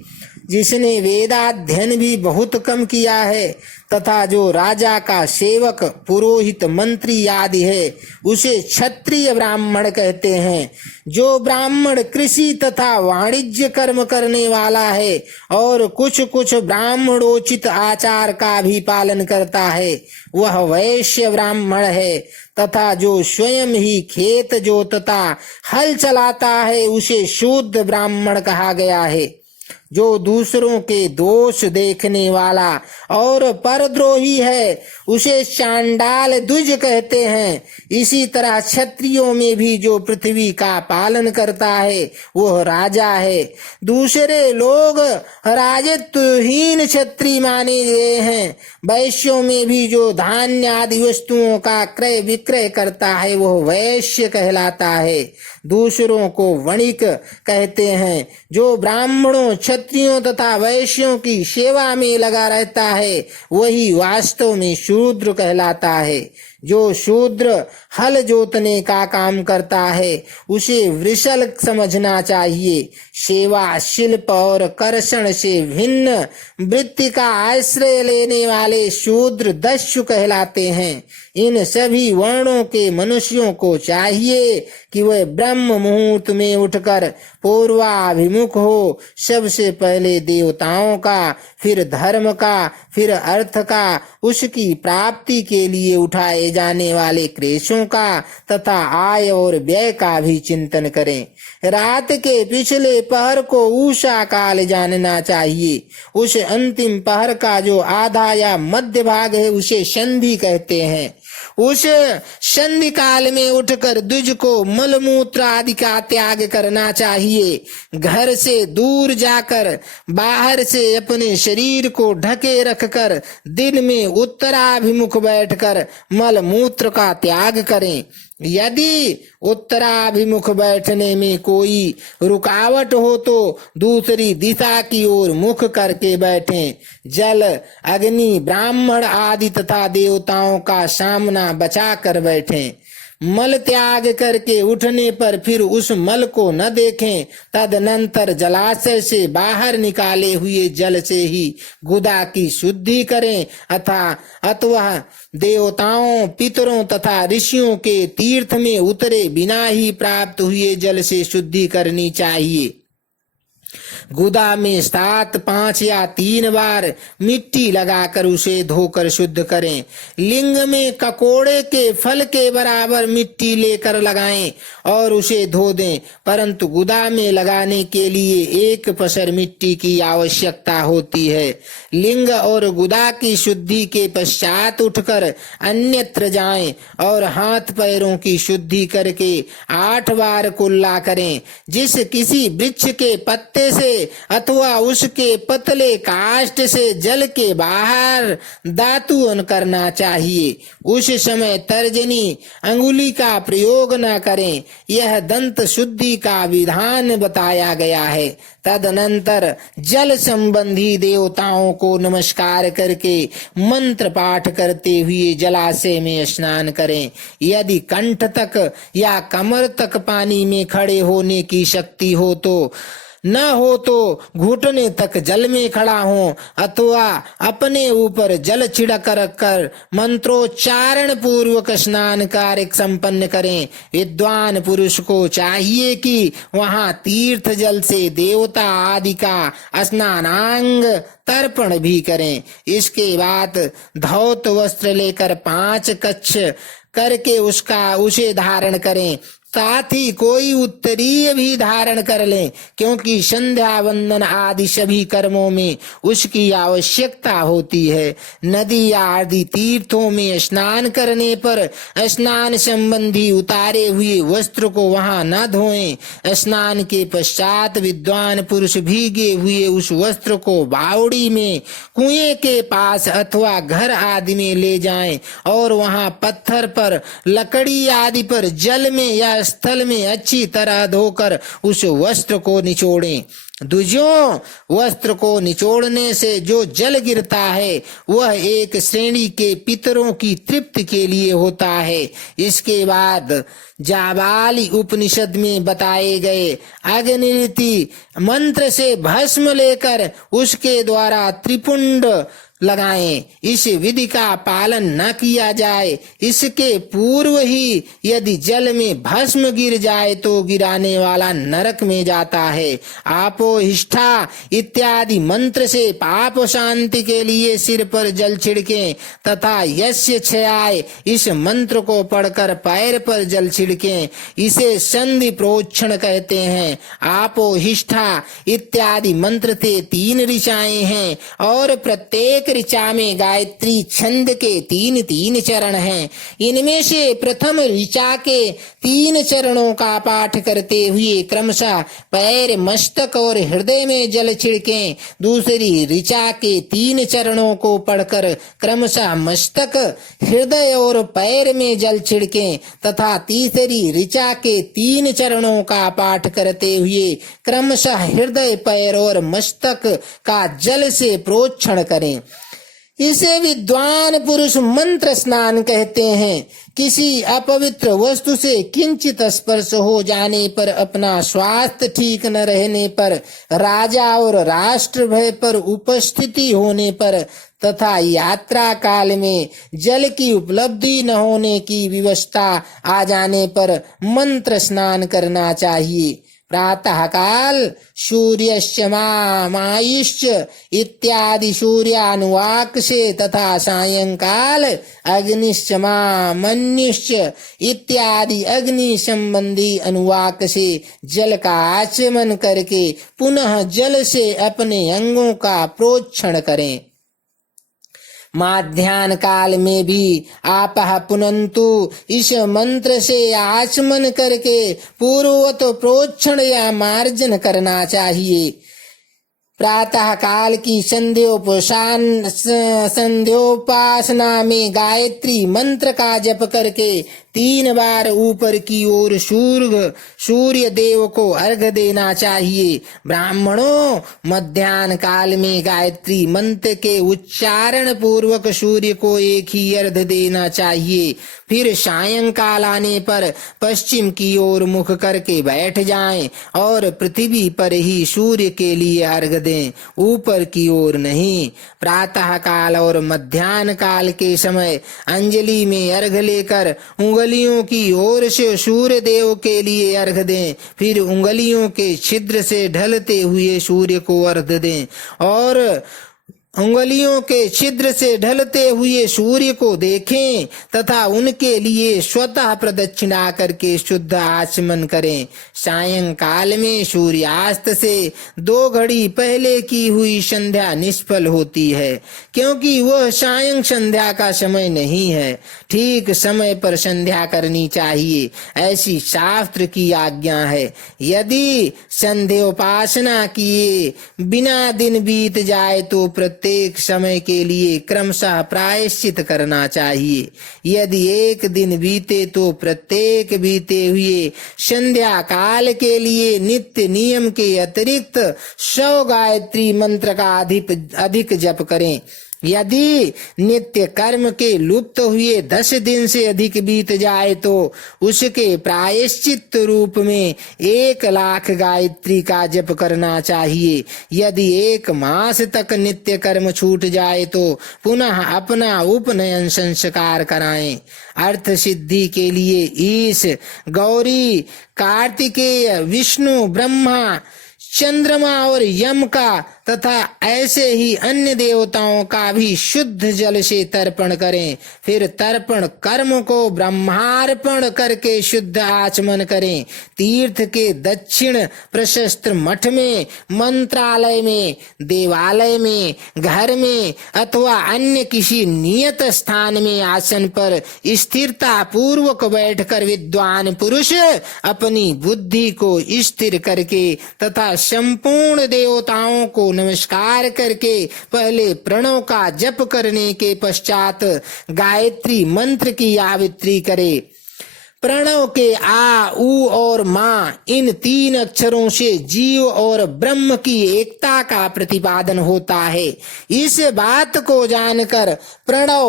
जिसने वेदाध्ययन भी बहुत कम किया है तथा जो राजा का सेवक, पुरोहित, मंत्री आदि है, उसे क्षत्रिय ब्राह्मण कहते हैं। जो ब्राह्मण कृषि तथा वाणिज्य कर्म करने वाला है और कुछ कुछ ब्राह्मणोचित आचार का भी पालन करता है, वह वैश्य ब्राह्मण है। तथा जो स्वयं ही खेत जोतता, हल चलाता है, उसे शूद्र ब्राह्मण कहा गया है। जो दूसरों के दोष देखने वाला और परद्रोही है, उसे चांडाल द्विज कहते हैं। इसी तरह क्षत्रियों में भी जो पृथ्वी का पालन करता है, वह राजा है। दूसरे लोग राजत्वहीन क्षत्रिय माने गए हैं। वैश्यों में भी जो धान्य आदि वस्तुओं का क्रय विक्रय करता है, वह वैश्य कहलाता है। दूसरों को वणिक कहते हैं। जो ब्राह्मणों, क्षत्रियों तथा वैश्यों की सेवा में लगा रहता है, वही वास्तव में शूद्र कहलाता है। जो शूद्र हल जोतने का काम करता है, उसे वृषल समझना चाहिए। सेवा, शिल्प और कर्षण से भिन्न वृत्ति का आश्रय लेने वाले शूद्र दस्यु कहलाते हैं। इन सभी वर्णों के मनुष्यों को चाहिए कि वह ब्रह्म मुहूर्त में उठकर पूर्वाभिमुख हो। सबसे पहले देवताओं का, फिर धर्म का, फिर अर्थ का, उसकी प्राप्ति के लिए उठाए जाने वाले क्लेशों का तथा आय और व्यय का भी चिंतन करें। रात के पिछले पहर को उषा काल जानना चाहिए। उस अंतिम पहर का जो आधा या मध्य भाग है, उसे संधि कहते हैं। उस संधि काल में उठकर द्विज को मलमूत्र आदि का त्याग करना चाहिए। घर से दूर जाकर बाहर से अपने शरीर को ढके रखकर दिन में उत्तराभिमुख बैठकर मलमूत्र का त्याग करें। यदि उत्तराभिमुख बैठने में कोई रुकावट हो तो दूसरी दिशा की ओर मुख करके बैठें। जल, अग्नि, ब्राह्मण आदि तथा देवताओं का सामना बचा कर बैठें। मल त्याग करके उठने पर फिर उस मल को न देखें। तदनंतर जलाशय से बाहर निकाले हुए जल से ही गुदा की शुद्धि करें अथवा देवताओं, पितरों तथा ऋषियों के तीर्थ में उतरे बिना ही प्राप्त हुए जल से शुद्धि करनी चाहिए। गुदा में 7, 5 या 3 बार मिट्टी लगाकर उसे धोकर शुद्ध करें। लिंग में ककोड़े के फल के बराबर मिट्टी लेकर लगाएं और उसे धो दें, परंतु गुदा में लगाने के लिए 1 पसर मिट्टी की आवश्यकता होती है। लिंग और गुदा की शुद्धि के पश्चात उठकर अन्यत्र जाएं और हाथ पैरों की शुद्धि करके 8 बार कुल्ला करें। जिस किसी वृक्ष के पत्ते से अथवा उसके पतले काष्ठ से जल के बाहर दातुन करना चाहिए। उस समय तर्जनी अंगुली का प्रयोग न करें। यह दंत शुद्धि का विधान बताया गया है। तदनंतर जल संबंधी देवताओं को नमस्कार करके मंत्र पाठ करते हुए जलाशय में स्नान करें। यदि कंठ तक या कमर तक पानी में खड़े होने की शक्ति हो तो, न हो तो घुटने तक जल में खड़ा हो, अथवा अपने ऊपर जल छिड़क कर मंत्रोच्चारण पूर्वक स्नान कार्य संपन्न करें। विद्वान पुरुष को चाहिए कि वहां तीर्थ जल से देवता आदि का स्नानांग तर्पण भी करें। इसके बाद धौत वस्त्र लेकर 5 कच्छ करके उसे धारण करें। साथ ही कोई उत्तरीय भी धारण कर लें, क्योंकि संध्या वंदन आदि सभी कर्मों में उसकी आवश्यकता होती है। नदी या आदि तीर्थों में स्नान करने पर स्नान संबंधी उतारे हुए वस्त्र को वहां न धोएं। स्नान के पश्चात विद्वान पुरुष भीगे हुए उस वस्त्र को बावड़ी में, कुएं के पास अथवा घर आदि में ले जाएं और वहां पत्थर पर, लकड़ी आदि पर जल में या स्थल में अच्छी तरह धोकर उस वस्त्र को निचोड़ें। दूजों वस्त्र को निचोड़ने से जो जल गिरता है वह एक श्रेणी के पितरों की तृप्ति के लिए होता है। इसके बाद जाबाली उपनिषद में बताए गए अग्निरीति मंत्र से भस्म लेकर उसके द्वारा त्रिपुंड लगाएं। इस विधि का पालन न किया जाए, इसके पूर्व ही यदि जल में भस्म गिर जाए तो गिराने वाला नरक में जाता है। आपो हिष्ठा इत्यादि मंत्र से पाप शांति के लिए सिर पर जल छिड़कें तथा यस्य क्षयाय इस मंत्र को पढ़कर पैर पर जल छिड़कें। इसे संधि प्रोक्षण कहते हैं। आपो हिष्ठा इत्यादि मंत्र से 3 ऋचाएं हैं और प्रत्येक ऋचा में गायत्री छंद के 3-3 चरण हैं। इनमें से प्रथम ऋचा के 3 चरणों का पाठ करते हुए क्रमशः पैर, मस्तक और हृदय में जल छिड़कें। दूसरी ऋचा के 3 चरणों को पढ़कर क्रमशः मस्तक, हृदय और पैर में जल छिड़कें तथा तीसरी ऋचा के 3 चरणों का पाठ करते हुए क्रमशः हृदय, पैर और मस्तक का जल से प्रोक्षण करें। इसे विद्वान पुरुष मंत्र स्नान कहते हैं। किसी अपवित्र वस्तु से किंचित स्पर्श हो जाने पर, अपना स्वास्थ्य ठीक न रहने पर, राजा और राष्ट्र भय पर उपस्थिति होने पर तथा यात्रा काल में जल की उपलब्धि न होने की विवशता आ जाने पर मंत्र स्नान करना चाहिए। प्रातः काल सूर्यश्च मायुश्च इत्यादि सूर्यानुवाक से तथा सायंकाल अग्निश्च मन्युश्च इत्यादि अग्नि संबंधी अनुवाक से जल का आचमन करके पुनः जल से अपने अंगों का प्रोक्षण करें। माध्याह्न काल में भी आपः पुनन्तु इस मंत्र से आचमन करके पूर्ववत प्रोक्षण या मार्जन करना चाहिए। प्रातः काल की संध्योपासना में गायत्री मंत्र का जप करके 3 बार ऊपर की ओर सूर्य देव को अर्घ देना चाहिए। ब्राह्मणों, मध्याह्न काल में गायत्री मंत्र के उच्चारण पूर्वक सूर्य को एक ही अर्घ देना चाहिए। फिर सायंकाल आने पर पश्चिम की ओर मुख करके बैठ जाएं और पृथ्वी पर ही सूर्य के लिए अर्घ दें, ऊपर की ओर नहीं। प्रातः काल और मध्याह्न काल के समय अंजलि में अर्घ लेकर उंगलियों की ओर से सूर्य देव के लिए अर्घ दें। फिर उंगलियों के छिद्र से ढलते हुए सूर्य को अर्घ दें और उंगलियों के छिद्र से ढलते हुए सूर्य को देखें तथा उनके लिए स्वतः प्रदक्षिणा करके शुद्ध आचमन करें। सायंकाल में सूर्यास्त से 2 घड़ी पहले की हुई संध्या निष्फल होती है, क्योंकि वह सायं संध्या का समय नहीं है। ठीक समय पर संध्या करनी चाहिए, ऐसी शास्त्र की आज्ञा है। यदि संध्योपासना किए बिना दिन बीत जाए तो प्रत्येक समय के लिए क्रमशः प्रायश्चित करना चाहिए। यदि एक दिन बीते तो प्रत्येक बीते हुए संध्या काल के लिए नित्य नियम के अतिरिक्त 100 गायत्री मंत्र का अधिक जप करें। यदि नित्य कर्म के लुप्त हुए 10 दिन से अधिक बीत जाए तो उसके प्रायश्चित रूप में 1,00,000 गायत्री का जप करना चाहिए। यदि 1 मास तक नित्य कर्म छूट जाए तो पुनः अपना उपनयन संस्कार कराएं। अर्थ सिद्धि के लिए ईश, गौरी, कार्तिकेय, विष्णु, ब्रह्मा, चंद्रमा और यम का तथा ऐसे ही अन्य देवताओं का भी शुद्ध जल से तर्पण करें। फिर तर्पण कर्म को ब्रह्मार्पण करके शुद्ध आचमन करें। तीर्थ के दक्षिण प्रशस्त मठ में, मंत्रालय में, देवालय में, घर में अथवा अन्य किसी नियत स्थान में आसन पर स्थिरता पूर्वक बैठकर विद्वान पुरुष अपनी बुद्धि को स्थिर करके तथा संपूर्ण देवताओं को नमस्कार करके पहले प्रणव का जप करने के पश्चात गायत्री मंत्र की आवृत्ति करे। प्रणव के आ, उ और मां इन 3 अक्षरों से जीव और ब्रह्म की एकता का प्रतिपादन होता है। इस बात को जानकर प्रणव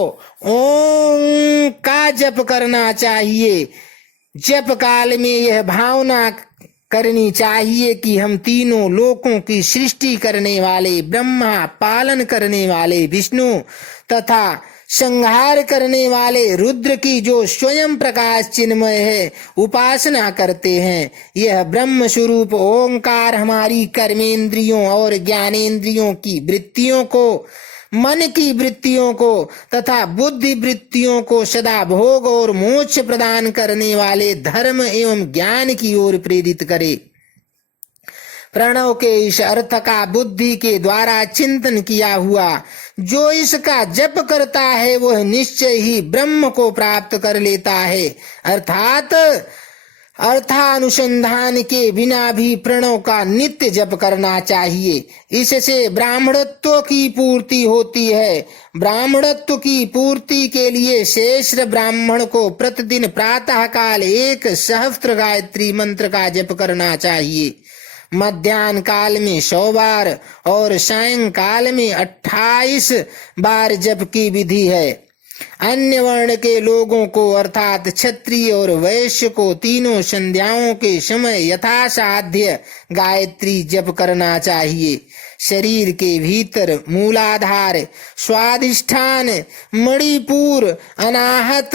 ओम का जप करना चाहिए। जप काल में यह भावना करनी चाहिए कि हम तीनों लोकों की सृष्टि करने वाले ब्रह्मा, पालन करने वाले विष्णु तथा संहार करने वाले रुद्र की जो स्वयं प्रकाश चिन्मय है उपासना करते हैं। यह ब्रह्म स्वरूप ओंकार हमारी कर्मेंद्रियों और ज्ञानेंद्रियों की वृत्तियों को, मन की वृत्तियों को तथा बुद्धि वृत्तियों को सदा भोग और मोक्ष प्रदान करने वाले धर्म एवं ज्ञान की ओर प्रेरित करे। प्रणव के इस अर्थ का बुद्धि के द्वारा चिंतन किया हुआ जो इसका जप करता है वह निश्चय ही ब्रह्म को प्राप्त कर लेता है। अर्थात अर्थानुसंधान के बिना भी प्रणव का नित्य जप करना चाहिए। इससे ब्राह्मणत्व की पूर्ति होती है। ब्राह्मणत्व की पूर्ति के लिए शेष ब्राह्मण को प्रतिदिन प्रातः काल 1 सहस्त्र गायत्री मंत्र का जप करना चाहिए। मध्याह्न काल में 100 बार और सायंकाल में 28 बार जप की विधि है। अन्य वर्ण के लोगों को अर्थात क्षत्रिय और वैश्य को तीनों संध्याओं के समय यथासाध्य गायत्री जप करना चाहिए। शरीर के भीतर मूलाधार, स्वाधिष्ठान, मणिपुर, अनाहत,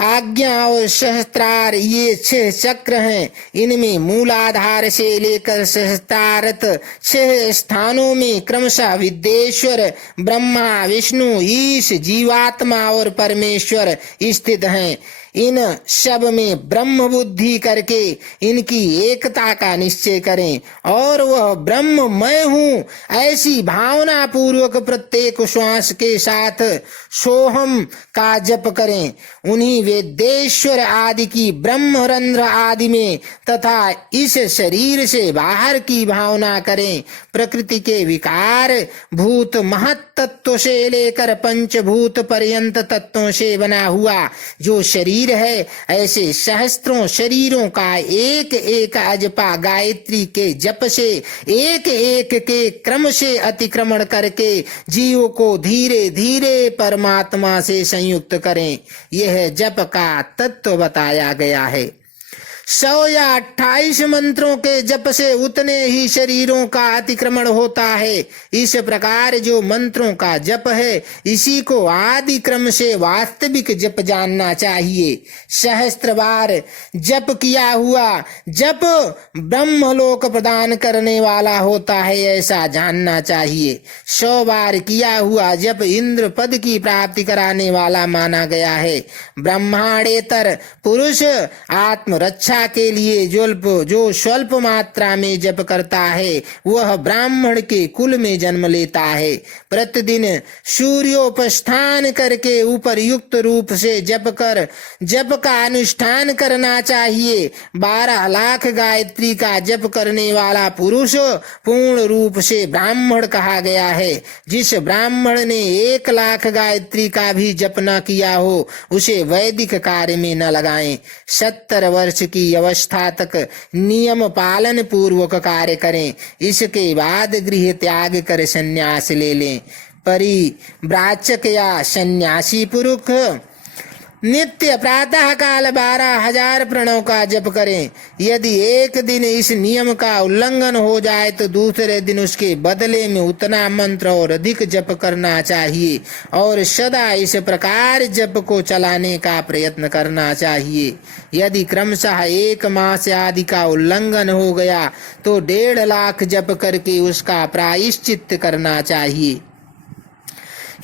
आज्ञा और सहस्त्रार ये 6 चक्र हैं। इनमें मूलाधार से लेकर सहस्त्रार्थ 6 स्थानों में क्रमशः विद्येश्वर, ब्रह्मा, विष्णु, ईश, जीवात्मा और परमेश्वर स्थित हैं। इन सब में ब्रह्म बुद्धि करके इनकी एकता का निश्चय करें और वह ब्रह्म मैं हूँ ऐसी भावना पूर्वक प्रत्येक श्वास के साथ सोहम का जप करें। उन्हीं वेदेश्वर आदि की ब्रह्मरंध्र आदि में तथा इस शरीर से बाहर की भावना करें। प्रकृति के विकार भूत महत तत्व से लेकर पंचभूत पर्यंत तत्वों से बना हुआ जो शरीर है, ऐसे सहस्त्रों शरीरों का एक एक अजपा गायत्री के जप से एक एक के क्रम से अतिक्रमण करके जीव को धीरे धीरे परमात्मा से संयुक्त करें। यह जप का तत्व बताया गया है। 100 या 28 मंत्रों के जप से उतने ही शरीरों का अतिक्रमण होता है। इस प्रकार जो मंत्रों का जप है, इसी को आदि क्रम से वास्तविक जप जानना चाहिए। 1000 बार जप किया हुआ जप ब्रह्मलोक प्रदान करने वाला होता है, ऐसा जानना चाहिए। 100 बार किया हुआ जप इंद्र पद की प्राप्ति कराने वाला माना गया है। ब्रह्मांडेतर पुरुष आत्मरक्षा के लिए जो स्वल्प मात्रा में जप करता है, वह ब्राह्मण के कुल में जन्म लेता है। प्रतिदिन सूर्योपस्थान करके उपर्युक्त रूप से जप का अनुष्ठान करना चाहिए। 12 लाख गायत्री का जप करने वाला पुरुष पूर्ण रूप से ब्राह्मण कहा गया है। जिस ब्राह्मण ने 1 लाख गायत्री का भी जप न किया हो, उसे वैदिक कार्य में न लगाएं। 70 वर्ष की अवस्था तक नियम पालन पूर्वक कार्य करें। इसके बाद गृह त्याग कर संन्यास ले लें। परिव्राजक या सन्यासी पुरुष नित्य प्रातः काल 12,000 प्रणव का जप करें। यदि एक दिन इस नियम का उल्लंघन हो जाए तो दूसरे दिन उसके बदले में उतना मंत्र और अधिक जप करना चाहिए और सदा इस प्रकार जप को चलाने का प्रयत्न करना चाहिए। यदि क्रमशः 1 मास आदि का उल्लंघन हो गया तो 1.5 लाख जप करके उसका प्रायश्चित करना चाहिए।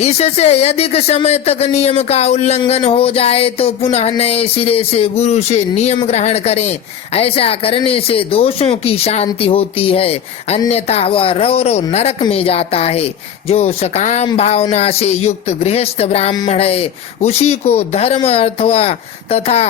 इससे अधिक समय तक नियम का उल्लंघन हो जाए तो पुनः नए सिरे से गुरु से नियम ग्रहण करें। ऐसा करने से दोषों की शांति होती है, अन्यथा वह रौरव नरक में जाता है। जो सकाम भावना से युक्त गृहस्थ ब्राह्मण है, उसी को धर्म अथवा तथा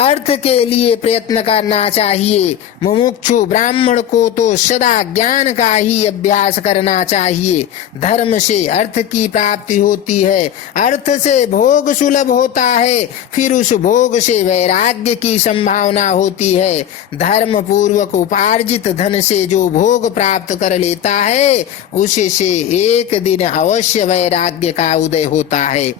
अर्थ के लिए प्रयत्न करना चाहिए। मुमुक्षु ब्राह्मण को तो सदा ज्ञान का ही अभ्यास करना चाहिए। धर्म से अर्थ की प्राप्ति होती है, अर्थ से भोग सुलभ होता है, फिर उस भोग से वैराग्य की संभावना होती है। धर्म पूर्वक उपार्जित धन से जो भोग प्राप्त कर लेता है, उसे से एक दिन अवश्य वैराग्य का उदय होता है।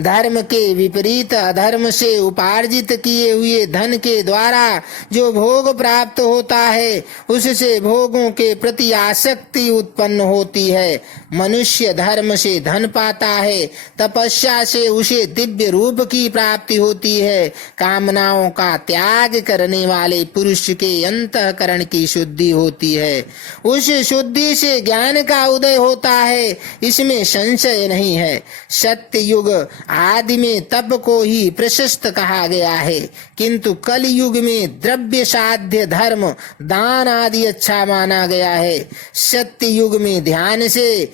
धर्म के विपरीत अधर्म से उपार्जित किए हुए धन के द्वारा जो भोग प्राप्त होता है, उससे भोगों के प्रति आसक्ति उत्पन्न होती है। मनुष्य धर्म से धन पाता है, तपस्या से उसे दिव्य रूप की प्राप्ति होती है। कामनाओं का त्याग करने वाले पुरुष के अंतःकरण की शुद्धि होती है, उस शुद्धि से ज्ञान का उदय होता है, इसमें संशय नहीं है। सत्य युग आदि में तप को ही प्रशस्त कहा गया है, किंतु कल युग में द्रव्य साध्य धर्म दान आदि अच्छा माना गया है। सत्य युग में ध्यान से,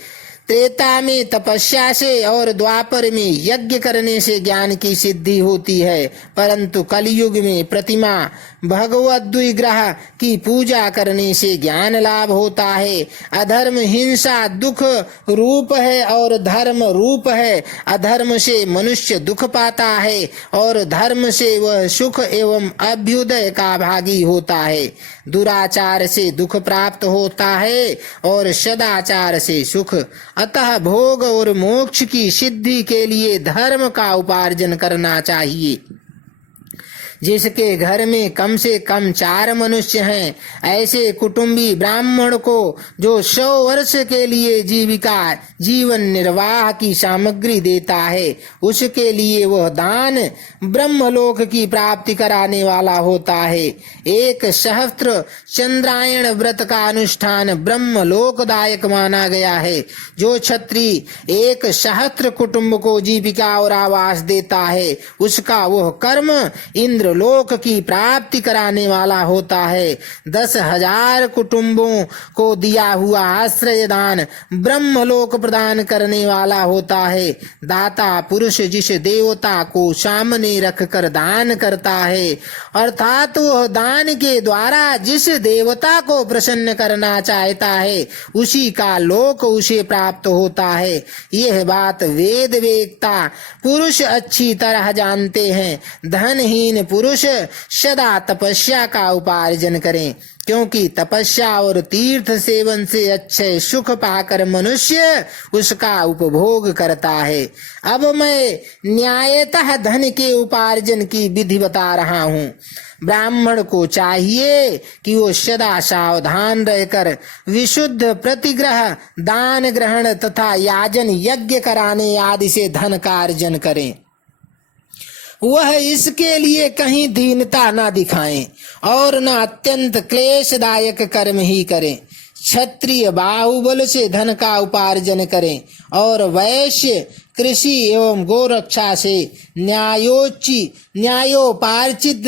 त्रेता में तपस्या से और द्वापर में यज्ञ करने से ज्ञान की सिद्धि होती है, परंतु कलयुग में प्रतिमा भगवत विग्रह की पूजा करने से ज्ञान लाभ होता है। अधर्म हिंसा दुख रूप है और धर्म रूप है। अधर्म से मनुष्य दुख पाता है और धर्म से वह सुख एवं अभ्युदय का भागी होता है। दुराचार से दुख प्राप्त होता है और सदाचार से सुख। अतः भोग और मोक्ष की सिद्धि के लिए धर्म का उपार्जन करना चाहिए। जिसके घर में कम से कम 4 मनुष्य हैं, ऐसे कुटुंबी ब्राह्मण को जो 100 वर्ष के लिए जीवन निर्वाह की सामग्री देता है, उसके लिए वह दान ब्रह्मलोक की प्राप्ति कराने वाला होता है। 1 सहस्त्र चंद्रायण व्रत का अनुष्ठान ब्रह्मलोकदायक माना गया है। जो क्षत्रिय 1 सहस्त्र कुटुंब को जीविका और आवास देता है, उसका वह कर्म इंद्र लोक की प्राप्ति कराने वाला होता है। 10,000 कुटुंबों को दिया हुआ आश्रय दान ब्रह्मलोक प्रदान करने वाला होता है। दाता पुरुष जिस देवता को सामने रखकर दान करता है, अर्थात वह दान के द्वारा जिस देवता को प्रसन्न करना चाहता है, उसी का लोक उसे प्राप्त होता है। यह बात वेद वेत्ता पुरुष अच्छी तरह जानते हैं। धनहीन पुरुष सदा तपस्या का उपार्जन करें। क्योंकि तपस्या और तीर्थ सेवन से अच्छे सुख पाकर मनुष्य उसका उपभोग करता है। अब मैं न्यायतः धन के उपार्जन की विधि बता रहा हूँ। ब्राह्मण को चाहिए कि वो सदा सावधान रहकर विशुद्ध प्रतिग्रह, दान ग्रहण तथा याजन यज्ञ कराने आदि से धन का अर्जन करें। वह इसके लिए कहीं दीनता न दिखाएं और न अत्यंत क्लेशदायक कर्म ही करें। क्षत्रिय बाहुबल से धन का उपार्जन करें और वैश्य कृषि एवं गोरक्षा से न्यायोपार्जित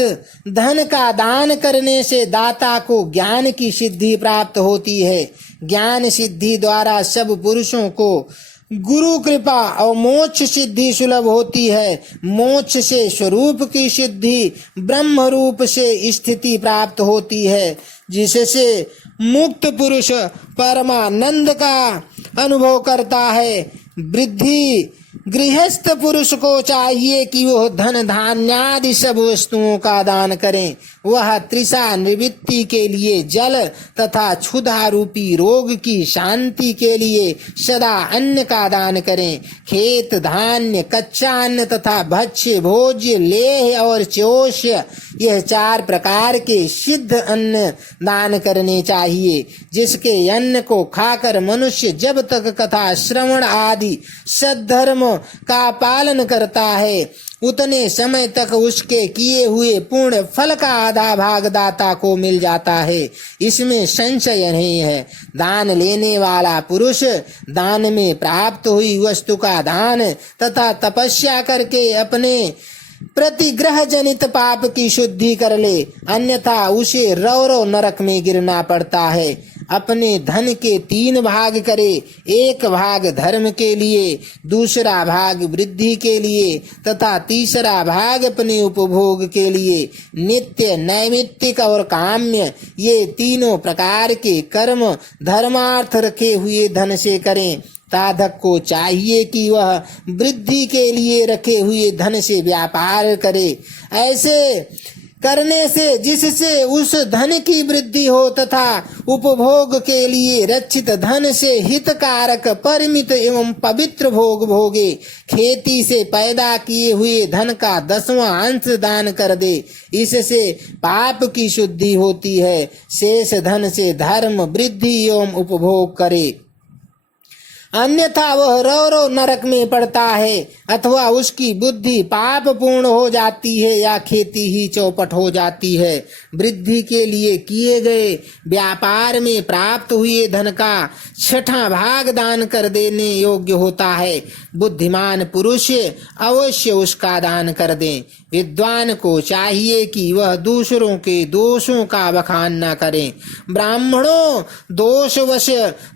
धन का दान करने से दाता को ज्ञान की सिद्धि प्राप्त होती है। ज्ञान सिद्धि द्वारा सब पुरुषों को गुरु कृपा और मोक्ष सिद्धि सुलभ होती है। मोक्ष से स्वरूप की सिद्धि, ब्रह्म रूप से स्थिति प्राप्त होती है, जिससे मुक्त पुरुष परमानंद का अनुभव करता है। वृद्धि गृहस्थ पुरुष को चाहिए कि वह धन धान्यादि सब वस्तुओं का दान करें। वह तृषा निवृत्ति के लिए जल तथा क्षुधा रूपी रोग की शांति के लिए सदा अन्न का दान करें। खेत धान्य, कच्चा अन्न तथा भक्ष्य, भोज्य, लेह और चोष्य, यह 4 प्रकार के सिद्ध अन्न दान करने चाहिए, जिसके अन्न को खाकर मनुष्य जब तक कथा श्रवण आदि सद्धर्म का पालन करता है उतने समय तक उसके किए हुए पूर्ण फल का आधा भाग दाता को मिल जाता है। इसमें संशय नहीं है। दान लेने वाला पुरुष दान में प्राप्त हुई वस्तु का दान तथा तपस्या करके अपने प्रतिग्रह जनित पाप की शुद्धि कर ले, अन्यथा उसे रौरव नरक में गिरना पड़ता है। अपने धन के 3 भाग करे, 1 भाग धर्म के लिए, दूसरा भाग वृद्धि के लिए तथा तीसरा भाग अपने उपभोग के लिए। नित्य, नैमित्तिक और काम्य, ये तीनों प्रकार के कर्म धर्मार्थ रखे हुए धन से करें। साधक को चाहिए कि वह वृद्धि के लिए रखे हुए धन से व्यापार करे। ऐसे करने से जिससे उस धन की वृद्धि हो तथा उपभोग के लिए रक्षित धन से हितकारक परिमित एवं पवित्र भोग भोगे। खेती से पैदा किए हुए धन का 10वां अंश दान कर दे, इससे पाप की शुद्धि होती है। शेष धन से धर्म, वृद्धि एवं उपभोग करे, अन्यथा वह रौरव नरक में पड़ता है, अथवा उसकी बुद्धि पाप पूर्ण हो जाती है या खेती ही चौपट हो जाती है। वृद्धि के लिए किए गए व्यापार में प्राप्त हुए धन का 6वां भाग दान कर देने योग्य होता है। बुद्धिमान पुरुष अवश्य उसका दान कर दें। विद्वान को चाहिए कि वह दूसरों के दोषों का बखान न करें। ब्राह्मणों दोषवश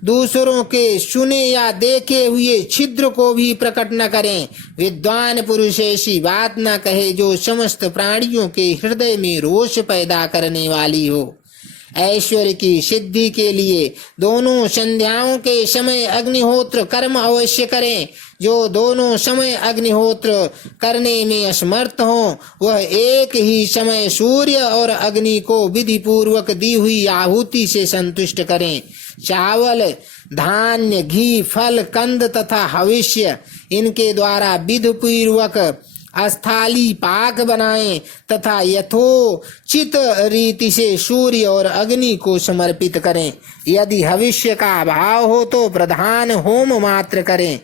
दूसरों के सुने या देखे हुए छिद्र को भी प्रकट न करें। विद्वान पुरुष ऐसी बात न कहे जो समस्त प्राणियों के हृदय में रोष पैदा करने वाली हो। ऐश्वर्य की सिद्धि के लिए दोनों संध्याओं के समय अग्निहोत्र कर्म अवश्य करें। जो दोनों समय अग्निहोत्र करने में असमर्थ हो, वह एक ही समय सूर्य और अग्नि को विधि पूर्वक दी हुई आहुति से संतुष्ट करें। चावल, धान्य, घी, फल, कंद तथा हविष्य, इनके द्वारा विधि पूर्वक अस्थाली पाक बनाएं तथा यथोचित रीति से सूर्य और अग्नि को समर्पित करें। यदि हविष्य का अभाव हो तो प्रधान होम मात्र करें।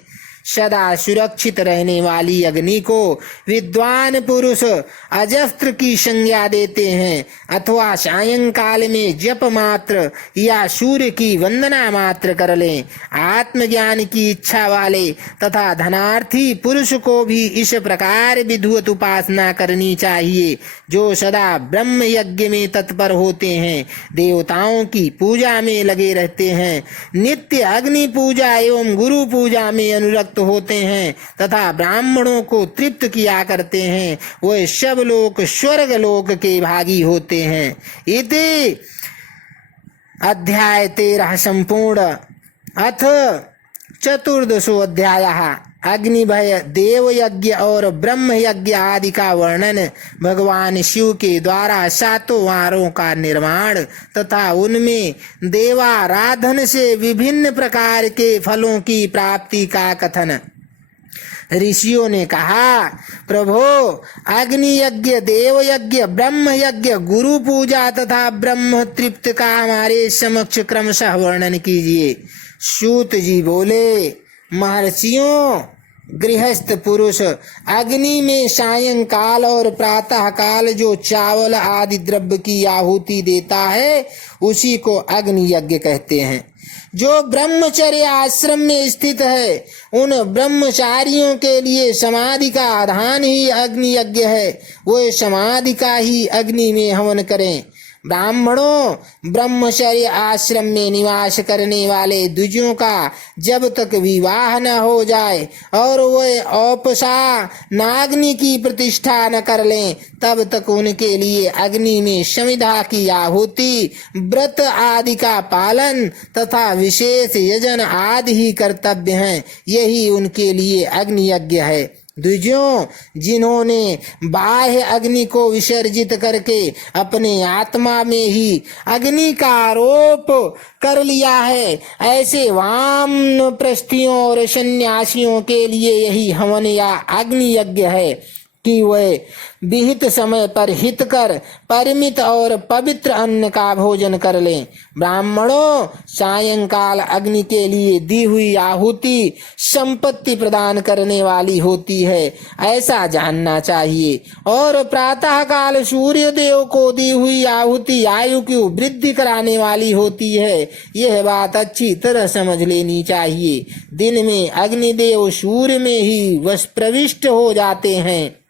सदा सुरक्षित रहने वाली अग्नि को विद्वान पुरुष अजस्त्र की संज्ञा देते हैं, अथवा सायंकाल में जप मात्र या सूर्य की वंदना मात्र कर लें। आत्मज्ञान की इच्छा वाले तथा धनार्थी पुरुष को भी इस प्रकार विधिवत उपासना करनी चाहिए, जो सदा ब्रह्म यज्ञ में तत्पर होते हैं, देवताओं की पूजा में लगे रहते हैं, नित्य अग्नि पूजा एवं गुरु पूजा में अनुरक्त होते हैं तथा ब्राह्मणों को तृप्त किया करते हैं। वे सब लोग स्वर्ग लोक के भागी होते हैं। इति अध्याय 13 संपूर्ण। अथ चतुर्दशो अध्यायः अग्निभय देव यज्ञ और ब्रह्म यज्ञ आदि का वर्णन। भगवान शिव के द्वारा सातों वारों का निर्माण तथा उनमें देवाराधन से विभिन्न प्रकार के फलों की प्राप्ति का कथन। ऋषियों ने कहा, प्रभो, अग्नि यज्ञ, देव यज्ञ, ब्रह्म यज्ञ, गुरु पूजा तथा ब्रह्म तृप्त का हमारे समक्ष क्रमशः वर्णन कीजिए। सूत जी बोले, महर्षियों, गृहस्थ पुरुष अग्नि में सायंकाल और प्रातः काल जो चावल आदि द्रव्य की आहुति देता है उसी को अग्नि यज्ञ कहते हैं। जो ब्रह्मचर्य आश्रम में स्थित है उन ब्रह्मचारियों के लिए समाधि का आधान ही अग्नि यज्ञ है। वो समाधि का ही अग्नि में हवन करें। ब्राह्मणों, ब्रह्मचर्य आश्रम में निवास करने वाले द्विजों का जब तक विवाह न हो जाए और वे औपसानाग्नि की प्रतिष्ठा न कर लें तब तक उनके लिए अग्नि में समिधा की आहुति, व्रत आदि का पालन तथा विशेष यजन आदि ही कर्तव्य हैं। यही उनके लिए अग्नि यज्ञ है। द्विजों, जिन्होंने बाह्य अग्नि को विसर्जित करके अपने आत्मा में ही अग्नि का आरोप कर लिया है, ऐसे वामनप्रस्थियों और सन्यासियों के लिए यही हवन या अग्नि यज्ञ है कि वे विहित समय पर हितकर परिमित और पवित्र अन्न का भोजन कर लें। ब्राह्मणों, सायंकाल अग्नि के लिए दी हुई आहुति संपत्ति प्रदान करने वाली होती है, ऐसा जानना चाहिए। और प्रातः काल सूर्य देव को दी हुई आहुति आयु की वृद्धि कराने वाली होती है। यह बात अच्छी तरह समझ लेनी चाहिए। दिन में अग्निदेव सूर्य में ही वश प्रविष्ट हो जाते हैं,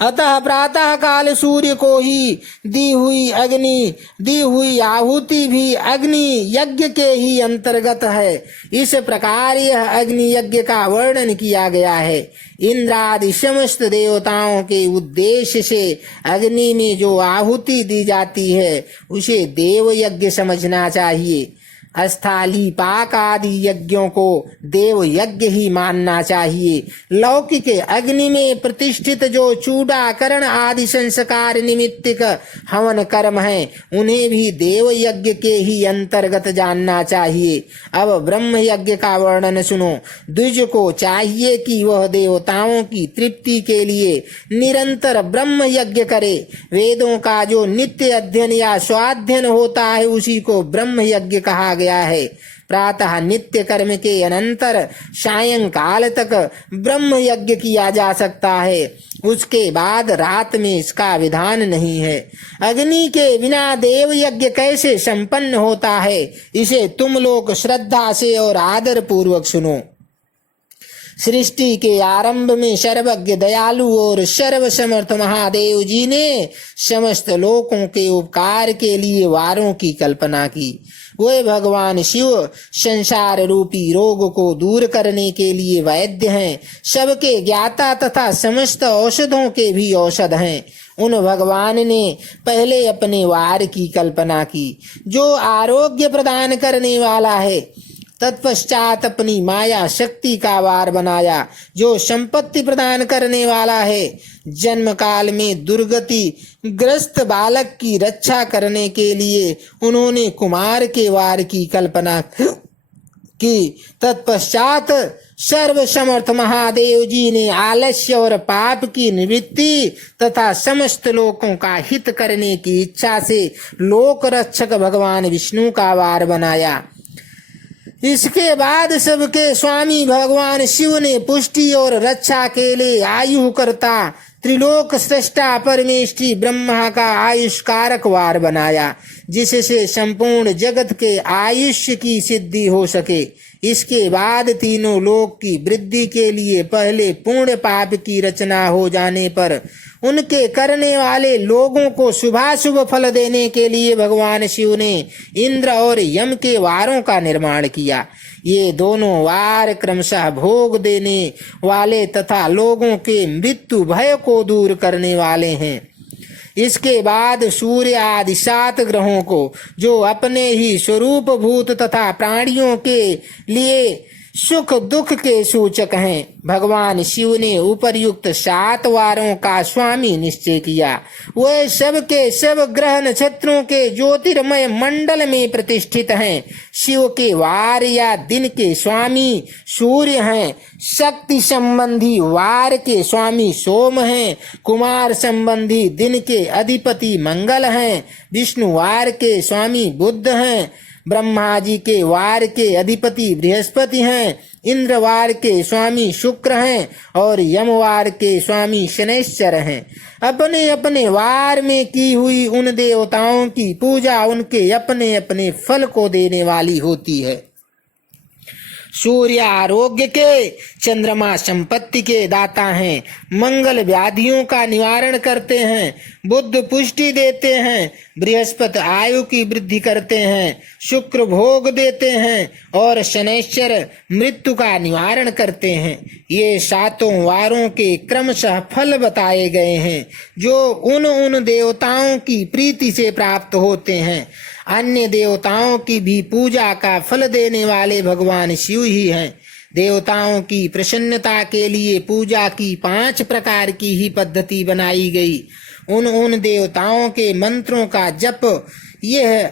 अतः प्रातः काल सूर्य को ही दी हुई आहुति भी अग्नि यज्ञ के ही अंतर्गत है। इस प्रकार यह अग्नि यज्ञ का वर्णन किया गया है। इंद्र आदि समस्त देवताओं के उद्देश्य से अग्नि में जो आहुति दी जाती है उसे देव यज्ञ समझना चाहिए। अस्थाली पाक आदि यज्ञों को देव यज्ञ ही मानना चाहिए। लौकिक अग्नि में प्रतिष्ठित जो चूडाकरण आदि संस्कार निमित्तिक हवन कर्म है उन्हें भी देव यज्ञ के ही अंतर्गत जानना चाहिए। अब ब्रह्म यज्ञ का वर्णन सुनो। द्विज को चाहिए कि वह देवताओं की तृप्ति के लिए निरंतर ब्रह्म यज्ञ करे। वेदों का जो नित्य अध्ययन या स्वाध्ययन होता है उसी को ब्रह्म यज्ञ कहा गया है। प्रातः नित्य कर्म के अनंतर सायंकाल तक ब्रह्म यज्ञ किया जा सकता है, उसके बाद रात में इसका विधान नहीं है। अग्नि के बिना देव यज्ञ कैसे संपन्न होता है, इसे तुम लोग श्रद्धा से और आदर पूर्वक सुनो। सृष्टि के आरंभ में सर्वज्ञ, दयालु और सर्वसमर्थ महादेव जी ने समस्त लोकों के उपकार के लिए वारों की कल्पना की। वे भगवान शिव संसार रूपी रोग को दूर करने के लिए वैद्य हैं, सबके ज्ञाता तथा समस्त औषधों के भी औषध हैं। उन भगवान ने पहले अपने वार की कल्पना की जो आरोग्य प्रदान करने वाला है। तत्पश्चात अपनी माया शक्ति का वार बनाया जो संपत्ति प्रदान करने वाला है। जन्म काल में दुर्गति ग्रस्त बालक की रक्षा करने के लिए उन्होंने कुमार के वार की कल्पना की। तत्पश्चात सर्व समर्थ महादेव जी ने आलस्य और पाप की निवृत्ति तथा समस्त लोकों का हित करने की इच्छा से लोक रक्षक भगवान विष्णु का वार बनाया। इसके बाद सबके स्वामी भगवान शिव ने पुष्टि और रक्षा के लिए आयु करता त्रिलोक सृष्टा परमेष्ठी ब्रह्मा का आयुष कारक वार बनाया, जिससे संपूर्ण जगत के आयुष्य की सिद्धि हो सके। इसके बाद तीनों लोक की वृद्धि के लिए पहले पूर्ण पाप की रचना हो जाने पर उनके करने वाले लोगों को शुभाशुभ फल देने के लिए भगवान शिव ने इंद्र और यम के वारों का निर्माण किया। ये दोनों वार क्रमशः भोग देने वाले तथा लोगों के मृत्यु भय को दूर करने वाले हैं। इसके बाद सूर्य आदि 7 ग्रहों को जो अपने ही स्वरूप भूत तथा प्राणियों के लिए सुख दुख के सूचक हैं। भगवान शिव ने उपर्युक्त 7 वारों का स्वामी निश्चय किया। वह सब के सब ग्रह नक्षत्रों के ज्योतिर्मय मंडल में प्रतिष्ठित हैं। शिव के वार या दिन के स्वामी सूर्य हैं। शक्ति संबंधी वार के स्वामी सोम हैं। कुमार संबंधी दिन के अधिपति मंगल हैं। विष्णु वार के स्वामी बुध हैं। ब्रह्मा जी के वार के अधिपति बृहस्पति हैं। इंद्र वार के स्वामी शुक्र हैं और यमवार के स्वामी शनैश्चर हैं। अपने अपने वार में की हुई उन देवताओं की पूजा उनके अपने अपने फल को देने वाली होती है। सूर्य आरोग्य के, चंद्रमा संपत्ति के दाता हैं। मंगल व्याधियों का निवारण करते हैं। बुध पुष्टि देते हैं। बृहस्पति आयु की वृद्धि करते हैं। शुक्र भोग देते हैं और शनैश्चर मृत्यु का निवारण करते हैं। ये 7 वारों के क्रमशः फल बताए गए हैं जो उन देवताओं की प्रीति से प्राप्त होते हैं। अन्य देवताओं की भी पूजा का फल देने वाले भगवान शिव ही हैं। देवताओं की प्रसन्नता के लिए पूजा की 5 प्रकार की ही पद्धति बनाई गई। उन देवताओं के मंत्रों का जप यह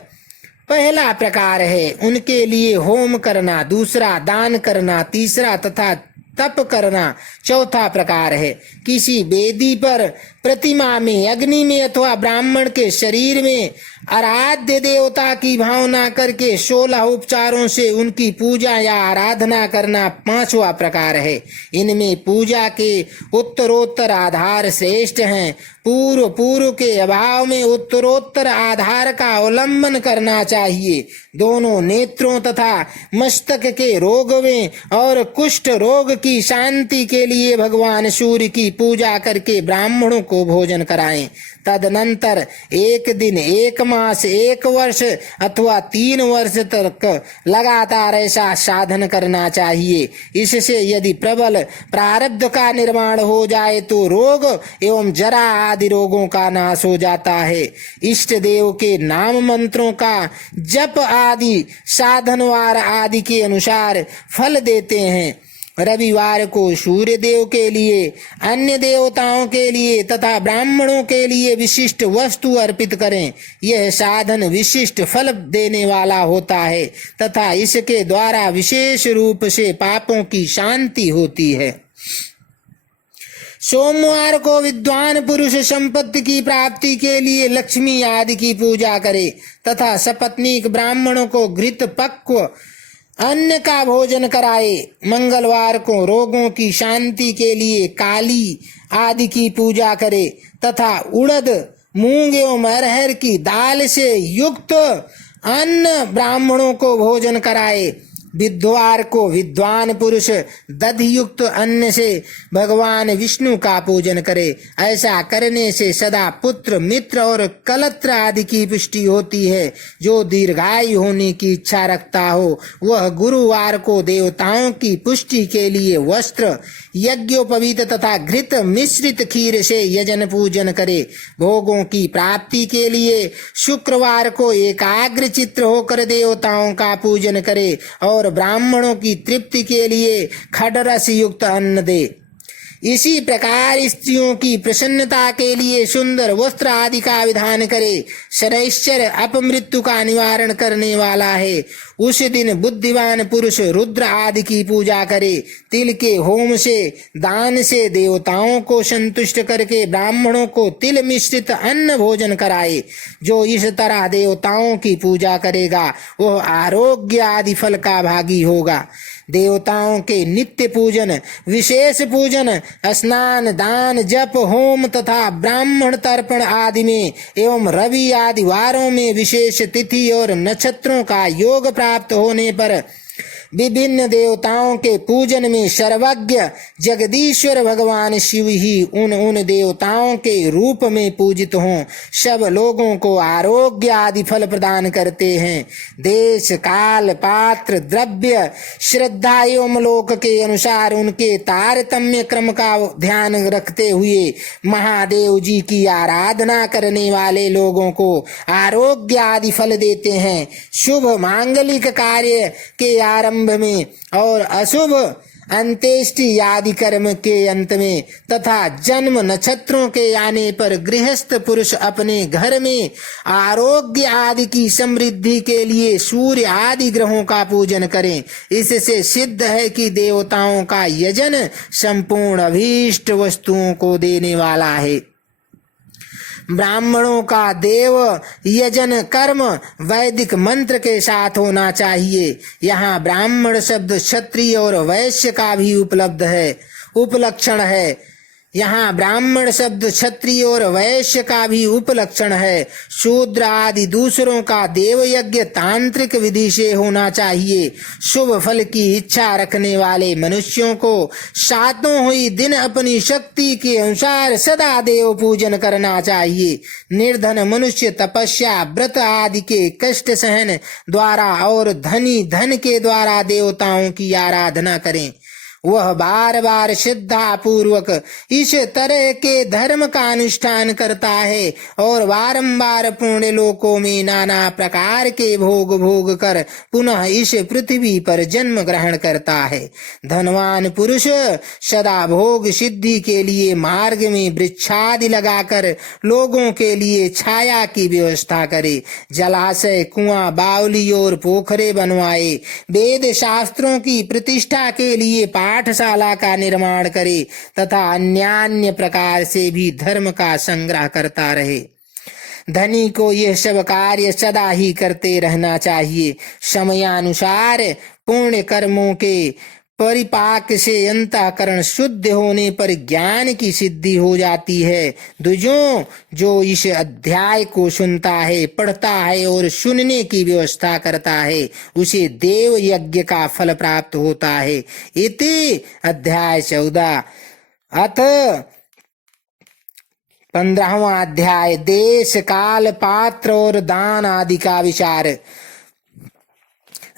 पहला प्रकार है। उनके लिए होम करना, दूसरा दान करना, तीसरा तथा तप करना चौथा प्रकार है। किसी वेदी पर, प्रतिमा में, अग्नि में अथवा ब्राह्मण के शरीर में आराध्य देवता की भावना करके 16 उपचारों से उनकी पूजा या आराधना करना 5वां प्रकार है। इनमें पूजा के उत्तरोत्तर आधार श्रेष्ठ हैं। पूर्व के अभाव में उत्तरोत्तर आधार का अवलंबन करना चाहिए। दोनों नेत्रों तथा मस्तक के रोग में और कुष्ठ रोग की शांति के लिए भगवान सूर्य की पूजा करके ब्राह्मणों को भोजन कराएं। तदनंतर 1 दिन, 1 मास, 1 वर्ष अथवा 3 वर्ष तक लगातार ऐसा साधन करना चाहिए। इससे यदि प्रबल प्रारब्ध का निर्माण हो जाए तो रोग एवं जरा आदि रोगों का नाश हो जाता है। इष्ट देव के नाम मंत्रों का जप आदि साधनवार आदि के अनुसार फल देते हैं। रविवार को सूर्य देव के लिए, अन्य देवताओं के लिए तथा ब्राह्मणों के लिए विशिष्ट वस्तु अर्पित करें। यह साधन विशिष्ट फल देने वाला होता है तथा इसके द्वारा विशेष रूप से पापों की शांति होती है। सोमवार को विद्वान पुरुष संपत्ति की प्राप्ति के लिए लक्ष्मी आदि की पूजा करे तथा सपत्नीक ब्राह्मणों को घृत पक्व अन्न का भोजन कराए। मंगलवार को रोगों की शांति के लिए काली आदि की पूजा करे तथा उड़द, मूंग एवं अरहर की दाल से युक्त अन्न ब्राह्मणों को भोजन कराए। बुधवार को विद्वान पुरुष दधि युक्त अन्न से भगवान विष्णु का पूजन करे। ऐसा करने से सदा पुत्र, मित्र और कलत्र आदि की पुष्टि होती है। जो दीर्घायु होने की इच्छा रखता हो वह गुरुवार को देवताओं की पुष्टि के लिए वस्त्र, यज्ञोपवीत तथा घृत मिश्रित खीर से यजन पूजन करे। भोगों की प्राप्ति के लिए शुक्रवार को एकाग्र चित्त होकर देवताओं का पूजन करे और ब्राह्मणों की तृप्ति के लिए खडरस युक्त अन्न दे। इसी प्रकार स्त्रियों की प्रसन्नता के लिए सुंदर वस्त्र आदि का विधान करे। शनैश्चर अपमृत्यु का निवारण करने वाला है। उस दिन बुद्धिमान पुरुष रुद्र आदि की पूजा करे। तिल के होम से, दान से देवताओं को संतुष्ट करके ब्राह्मणों को तिल मिश्रित अन्न भोजन कराए। जो इस तरह देवताओं की पूजा करेगा वह आरोग्य आदि फल का भागी होगा। देवताओं के नित्य पूजन, विशेष पूजन, स्नान, दान, जप, होम तथा ब्राह्मण तर्पण आदि में एवं रवि आदि वारों में विशेष तिथि और नक्षत्रों का योग प्राप्त होने पर विभिन्न देवताओं के पूजन में सर्वज्ञ जगदीश्वर भगवान शिव ही उन देवताओं के रूप में पूजित हों। सब लोगों को आरोग्य आदि फल प्रदान करते हैं। देश, काल, पात्र, द्रव्य, श्रद्धा एवं लोक के अनुसार उनके तारतम्य क्रम का ध्यान रखते हुए महादेव जी की आराधना करने वाले लोगों को आरोग्य आदि फल देते हैं। शुभ मांगलिक कार्य के आरंभ प्रारंभ में और अशुभ अंत्येष्टि आदि कर्म के अंत में तथा जन्म नक्षत्रों के आने पर गृहस्थ पुरुष अपने घर में आरोग्य आदि की समृद्धि के लिए सूर्य आदि ग्रहों का पूजन करें। इससे सिद्ध है कि देवताओं का यजन संपूर्ण अभीष्ट वस्तुओं को देने वाला है। ब्राह्मणों का देव यजन कर्म वैदिक मंत्र के साथ होना चाहिए। यहाँ ब्राह्मण शब्द क्षत्रिय और वैश्य का भी उपलक्षण है। यहाँ ब्राह्मण शब्द क्षत्रिय और वैश्य का भी उपलक्षण है। शूद्र आदि दूसरों का देव यज्ञ तांत्रिक विधि से होना चाहिए। शुभ फल की इच्छा रखने वाले मनुष्यों को सातों हुई दिन अपनी शक्ति के अनुसार सदा देव पूजन करना चाहिए। निर्धन मनुष्य तपस्या व्रत आदि के कष्ट सहन द्वारा और धनी धन के द्वारा देवताओं की आराधना करें। वह बार बार श्रद्धा पूर्वक इस तरह के धर्म का अनुष्ठान करता है और बारंबार पुण्य लोकों में नाना प्रकार के भोग कर पुनः इस पृथ्वी पर जन्म ग्रहण करता है। धनवान पुरुष सदा भोग सिद्धि के लिए मार्ग में वृक्षादि लगाकर लोगों के लिए छाया की व्यवस्था करे। जलाशय, कुआं, बावली और पोखरे बनवाए। वेद शास्त्रों की प्रतिष्ठा के लिए पाठशाला का निर्माण करे तथा अन्य प्रकार से भी धर्म का संग्रह करता रहे। धनी को यह सब कार्य सदा ही करते रहना चाहिए। समयानुसार पुण्य कर्मों के परिपाक से अंतःकरण शुद्ध होने पर ज्ञान की सिद्धि हो जाती है। द्विजों, जो इस अध्याय को सुनता है, पढ़ता है और सुनने की व्यवस्था करता है, उसे देव यज्ञ का फल प्राप्त होता है। इति अध्याय 14। अथ 15वां अध्याय देश काल पात्र और दान आदि का विचार।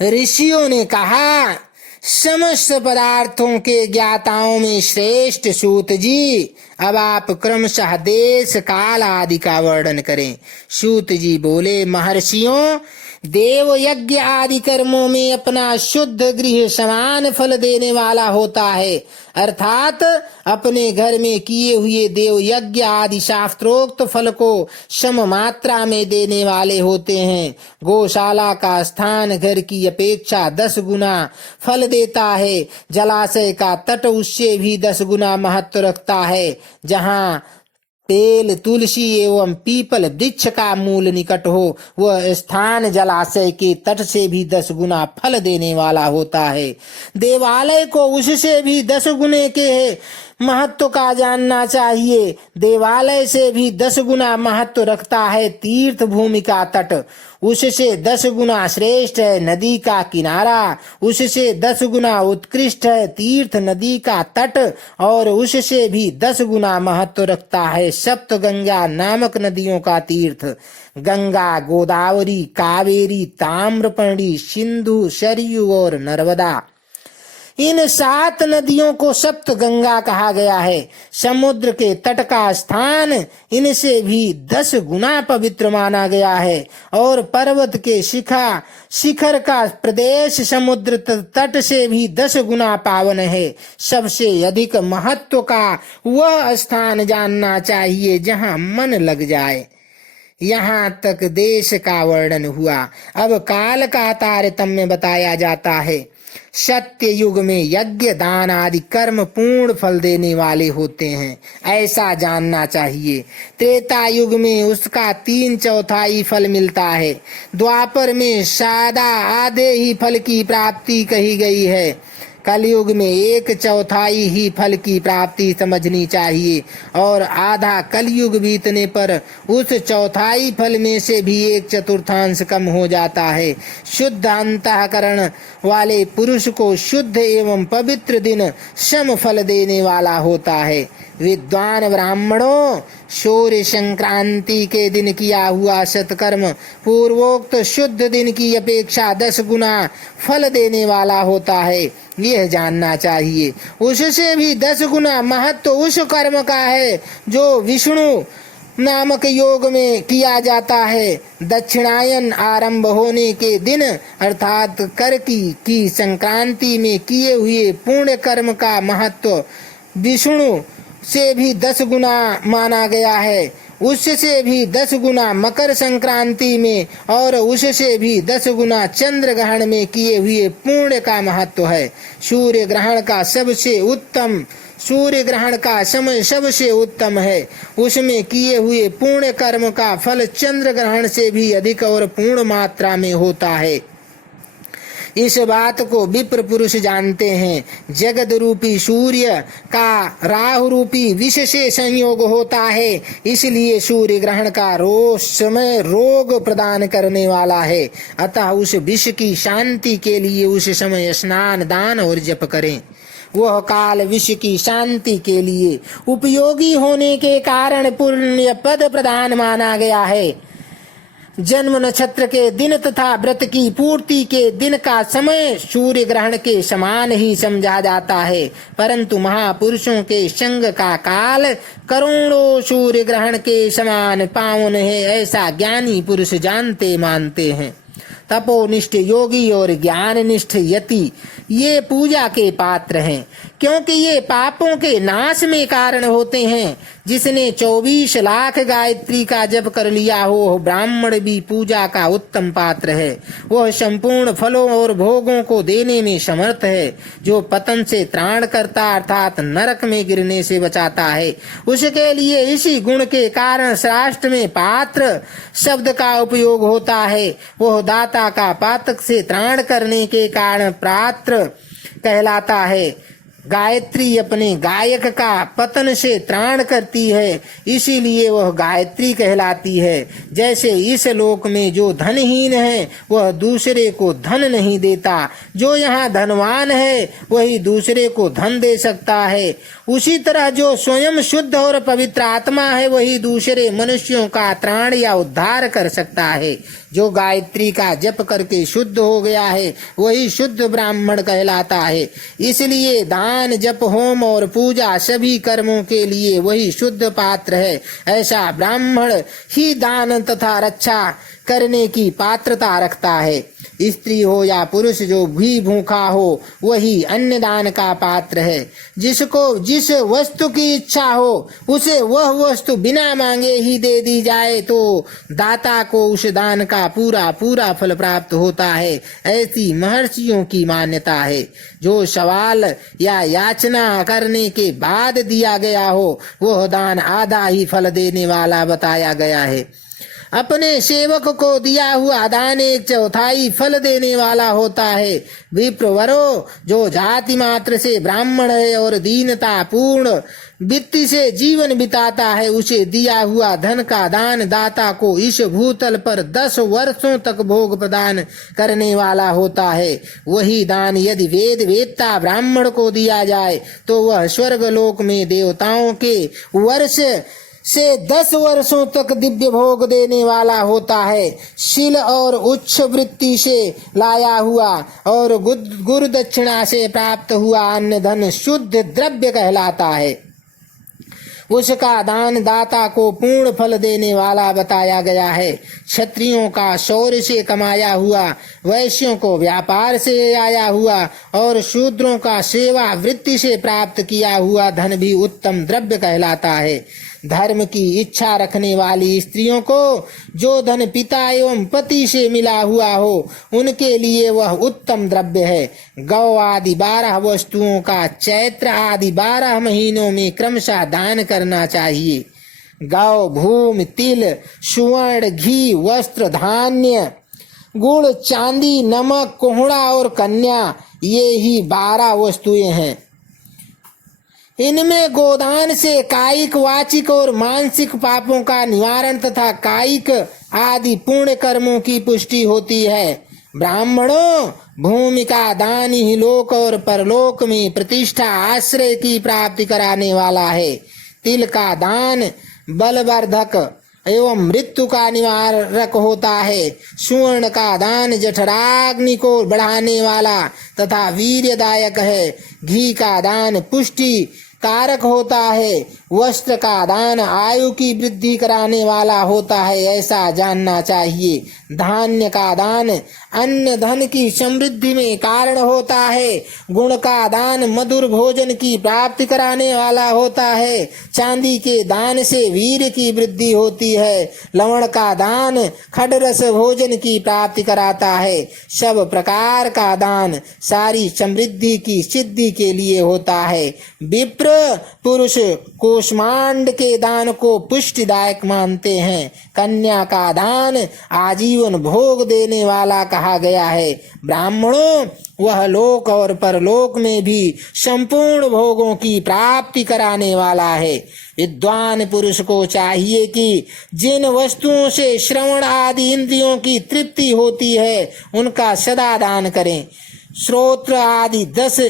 ऋषियों ने कहा, समस्त पदार्थों के ज्ञाताओं में श्रेष्ठ सूत जी, अब आप क्रमशः देश काल आदि का वर्णन करें। सूत जी बोले, महर्षियों, देव यज्ञ आदि कर्मों में अपना शुद्ध गृह समान फल देने वाला होता है, अर्थात अपने घर में किए हुए देव यज्ञ आदि शास्त्रोक्त फल को सम मात्रा में देने वाले होते हैं। गौशाला का स्थान घर की अपेक्षा 10 गुना फल देता है। जलाशय का तट उससे भी 10 गुना महत्व रखता है। जहाँ बेल, तुलसी एवं पीपल वृक्ष का मूल निकट हो, वह स्थान जलाशय के तट से भी 10 गुना फल देने वाला होता है। देवालय को उससे भी 10 गुने के महत्व का जानना चाहिए। देवालय से भी 10 गुना महत्व रखता है तीर्थ भूमि का तट, उससे 10 गुना श्रेष्ठ है नदी का किनारा, उससे 10 गुना उत्कृष्ट है तीर्थ नदी का तट, और उससे भी 10 गुना महत्व रखता है सप्त गंगा नामक नदियों का तीर्थ। गंगा, गोदावरी, कावेरी, ताम्रपर्णी, सिंधु, सरयू और नर्मदा, इन 7 नदियों को सप्त गंगा कहा गया है। समुद्र के तट का स्थान इनसे भी 10 गुना पवित्र माना गया है, और पर्वत के शिखर का प्रदेश समुद्र तट से भी 10 गुना पावन है। सबसे अधिक महत्व का वह स्थान जानना चाहिए जहाँ मन लग जाए। यहाँ तक देश का वर्णन हुआ। अब काल का तारतम्य बताया जाता है। सत्य युग में यज्ञ, दान आदि कर्म पूर्ण फल देने वाले होते हैं, ऐसा जानना चाहिए। त्रेता युग में उसका 3/4 फल मिलता है। द्वापर में सादा आधे ही फल की प्राप्ति कही गई है। कलयुग में 1/4 ही फल की प्राप्ति समझनी चाहिए, और आधा कलयुग बीतने पर उस 1/4 फल में से भी 1/4 कम हो जाता है। शुद्ध अंतःकरण वाले पुरुष को शुद्ध एवं पवित्र दिन सम फल देने वाला होता है। विद्वान ब्राह्मणों, सूर्य संक्रांति के दिन किया हुआ सत्कर्म पूर्वोक्त शुद्ध दिन की अपेक्षा 10 गुना फल देने वाला होता है, यह जानना चाहिए। उससे भी 10 गुना महत्व उस कर्म का है जो विष्णु नामक योग में किया जाता है। दक्षिणायन आरंभ होने के दिन अर्थात करकी की संक्रांति में किए हुए पुण्य कर्म का महत्व विष्णु से भी 10 गुना माना गया है। उससे भी 10 गुना मकर संक्रांति में और उससे भी 10 गुना चंद्र ग्रहण में किए हुए पुण्य का महत्व है। सूर्य ग्रहण का समय सबसे उत्तम है। उसमें किए हुए पुण्य कर्म का फल चंद्र ग्रहण से भी अधिक और पूर्ण मात्रा में होता है। इस बात को विप्र पुरुष जानते हैं। जगत रूपी सूर्य का राहु रूपी विष से संयोग होता है, इसलिए सूर्य ग्रहण का समय रोग प्रदान करने वाला है। अतः उस विष की शांति के लिए उस समय स्नान, दान और जप करें। वह काल विष की शांति के लिए उपयोगी होने के कारण पुण्य पद प्रदान माना गया है। जन्म नक्षत्र के दिन तथा व्रत की पूर्ति के दिन का समय सूर्य ग्रहण के समान ही समझा जाता है, परंतु महापुरुषों के संग का काल करोड़ों सूर्य ग्रहण के समान पावन है, ऐसा ज्ञानी पुरुष जानते मानते हैं। तपोनिष्ठ योगी और ज्ञाननिष्ठ यति ये पूजा के पात्र हैं, क्योंकि ये पापों के नाश में कारण होते हैं। जिसने 24 लाख गायत्री का जप कर लिया हो, ब्राह्मण भी पूजा का उत्तम पात्र है। वह संपूर्ण फलों और भोगों को देने में समर्थ है। जो पतन से त्राण करता अर्थात नरक में गिरने से बचाता है, उसके लिए इसी गुण के कारण शास्त्र में पात्र शब्द का उपयोग होता है। वह दाता का पातक से त्राण करने के कारण पात्र कहलाता है। गायत्री अपने गायक का पतन से त्राण करती है, इसीलिए वह गायत्री कहलाती है। जैसे इस लोक में जो धनहीन है वह दूसरे को धन नहीं देता, जो यहाँ धनवान है वही दूसरे को धन दे सकता है, उसी तरह जो स्वयं शुद्ध और पवित्र आत्मा है वही दूसरे मनुष्यों का त्राण या उद्धार कर सकता है। जो गायत्री का जप करके शुद्ध हो गया है वही शुद्ध ब्राह्मण कहलाता है। इसलिए दान, जप, होम और पूजा सभी कर्मों के लिए वही शुद्ध पात्र है। ऐसा ब्राह्मण ही दान तथा रक्षा करने की पात्रता रखता है। स्त्री हो या पुरुष जो भी भूखा हो वही अन्न दान का पात्र है। जिसको जिस वस्तु की इच्छा हो उसे वह वस्तु बिना मांगे ही दे दी जाए तो दाता को उस दान का पूरा पूरा फल प्राप्त होता है, ऐसी महर्षियों की मान्यता है। जो सवाल या याचना करने के बाद दिया गया हो वह दान आधा ही फल देने वाला बताया गया है। अपने सेवक को दिया हुआ दान 1/4 फल देने वाला होता है। विप्रवरो जो जाति मात्र से ब्राह्मण है और दीनता पूर्ण वित्ति से जीवन बिताता है, उसे दिया हुआ धन का दान दाता को इस भूतल पर 10 वर्षों तक भोग प्रदान करने वाला होता है। वही दान यदि वेद वेत्ता ब्राह्मण को दिया जाए तो वह स्वर्ग लोक में देवताओं के वर्ष से 10 वर्षों तक दिव्य भोग देने वाला होता है। शील और उच्च वृत्ति से लाया हुआ और गुरु दक्षिणा से प्राप्त हुआ अन्न धन शुद्ध द्रव्य कहलाता है। उसका दान दाता को पूर्ण फल देने वाला बताया गया है। क्षत्रियों का शौर्य से कमाया हुआ, वैश्यों को व्यापार से आया हुआ और शूद्रों का सेवा वृत्ति से प्राप्त किया हुआ धन भी उत्तम द्रव्य कहलाता है। धर्म की इच्छा रखने वाली स्त्रियों को जो धन पिता एवं पति से मिला हुआ हो उनके लिए वह उत्तम द्रव्य है। गौ आदि 12 वस्तुओं का चैत्र आदि 12 महीनों में क्रमशः दान करना चाहिए। गौ, भूमि, तिल, सुवर्ण, घी, वस्त्र, धान्य, गुड़, चांदी, नमक, कोहड़ा और कन्या, ये ही 12 वस्तुएं हैं। इनमें गोदान से कायिक, वाचिक और मानसिक पापों का निवारण तथा कायिक आदि पुण्य कर्मों की पुष्टि होती है। ब्राह्मणों, भूमि का दान ही लोक और परलोक में प्रतिष्ठा आश्रय की प्राप्ति कराने वाला है। तिल का दान बलवर्धक एवं मृत्यु का निवारक होता है। सुवर्ण का दान जठराग्नि को बढ़ाने वाला तथा वीर्यदायक है। घी का दान पुष्टि कारक होता है। वस्त्र का दान आयु की वृद्धि कराने वाला होता है, ऐसा जानना चाहिए। धान्य का दान अन्न धन की समृद्धि में कारण होता है। गुण का दान मधुर भोजन की प्राप्ति कराने वाला होता है। चांदी के दान से वीर की वृद्धि होती है। लवण का दान खडरस भोजन की प्राप्ति कराता है। सब प्रकार का दान सारी समृद्धि की सिद्धि के लिए होता है। विप्र पुरुष कोष्मांड के दान को पुष्टिदायक मानते हैं। कन्या का दान आजीवन भोग देने वाला कहा गया है। ब्राह्मणों, वह लोक और परलोक में भी संपूर्ण भोगों की प्राप्ति कराने वाला है। विद्वान पुरुष को चाहिए कि जिन वस्तुओं से श्रवण आदि इंद्रियों की तृप्ति होती है उनका सदा दान करें। श्रोत्र आदि 10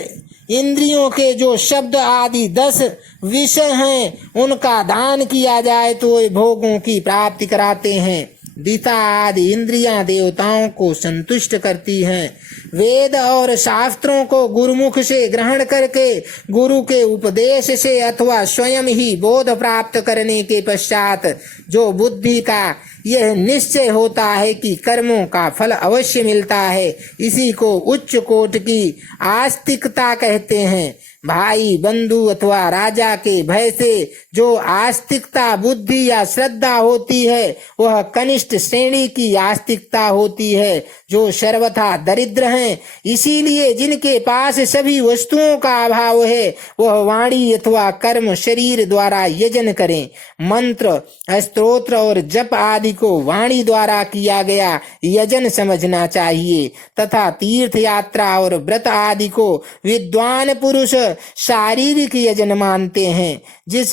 इंद्रियों के जो शब्द आदि 10 विषय हैं उनका दान किया जाए तो वे भोगों की प्राप्ति कराते हैं। दिता आदि इंद्रियां देवताओं को संतुष्ट करती हैं। वेद और शास्त्रों को गुरुमुख से ग्रहण करके गुरु के उपदेश से अथवा स्वयं ही बोध प्राप्त करने के पश्चात जो बुद्धि का यह निश्चय होता है कि कर्मों का फल अवश्य मिलता है, इसी को उच्च कोटि की आस्तिकता कहते हैं। भाई बंधु अथवा राजा के भय से जो आस्तिकता बुद्धि या श्रद्धा होती है वह कनिष्ठ श्रेणी की आस्तिकता होती है, जो सर्वथा दरिद्र हैं। इसीलिए जिनके पास सभी वस्तुओं का अभाव है वह वाणी अथवा कर्म शरीर द्वारा यजन करें। मंत्र स्तोत्र और जप आदि को वाणी द्वारा किया गया यजन समझना चाहिए तथा तीर्थ यात्रा और व्रत आदि को विद्वान पुरुष शारीरिक यजन मानते हैं। जिस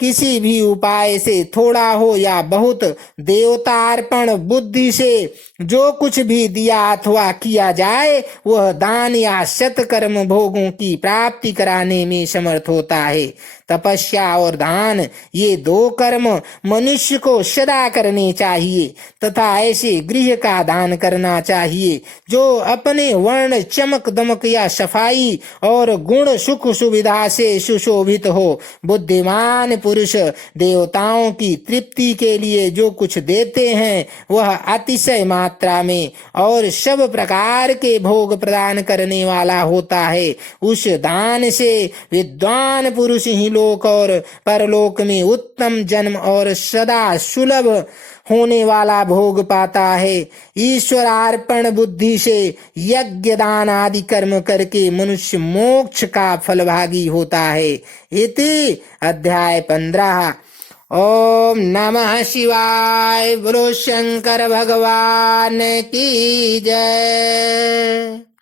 किसी भी उपाय से थोड़ा हो या बहुत देवतार्पण बुद्धि से जो कुछ भी दिया अथवा किया जाए वह दान या सत्कर्म भोगों की प्राप्ति कराने में समर्थ होता है। तपस्या और दान ये 2 कर्म मनुष्य को सदा करने चाहिए तथा ऐसे गृह का दान करना चाहिए जो अपने वर्ण चमक दमक या सफाई और गुण सुख सुविधा से सुशोभित हो। बुद्धिमान पुरुष देवताओं की तृप्ति के लिए जो कुछ देते हैं वह अतिशय मात्रा में और सब प्रकार के भोग प्रदान करने वाला होता है। उस दान से विद्वान पुरुष ही लोक और परलोक में उत्तम जन्म और सदा सुलभ होने वाला भोग पाता है। ईश्वरार्पण बुद्धि से यज्ञ दान आदि कर्म करके मनुष्य मोक्ष का फलभागी होता है। इति अध्याय 15। ओम नमः शिवाय। बोलो शंकर भगवान की जय।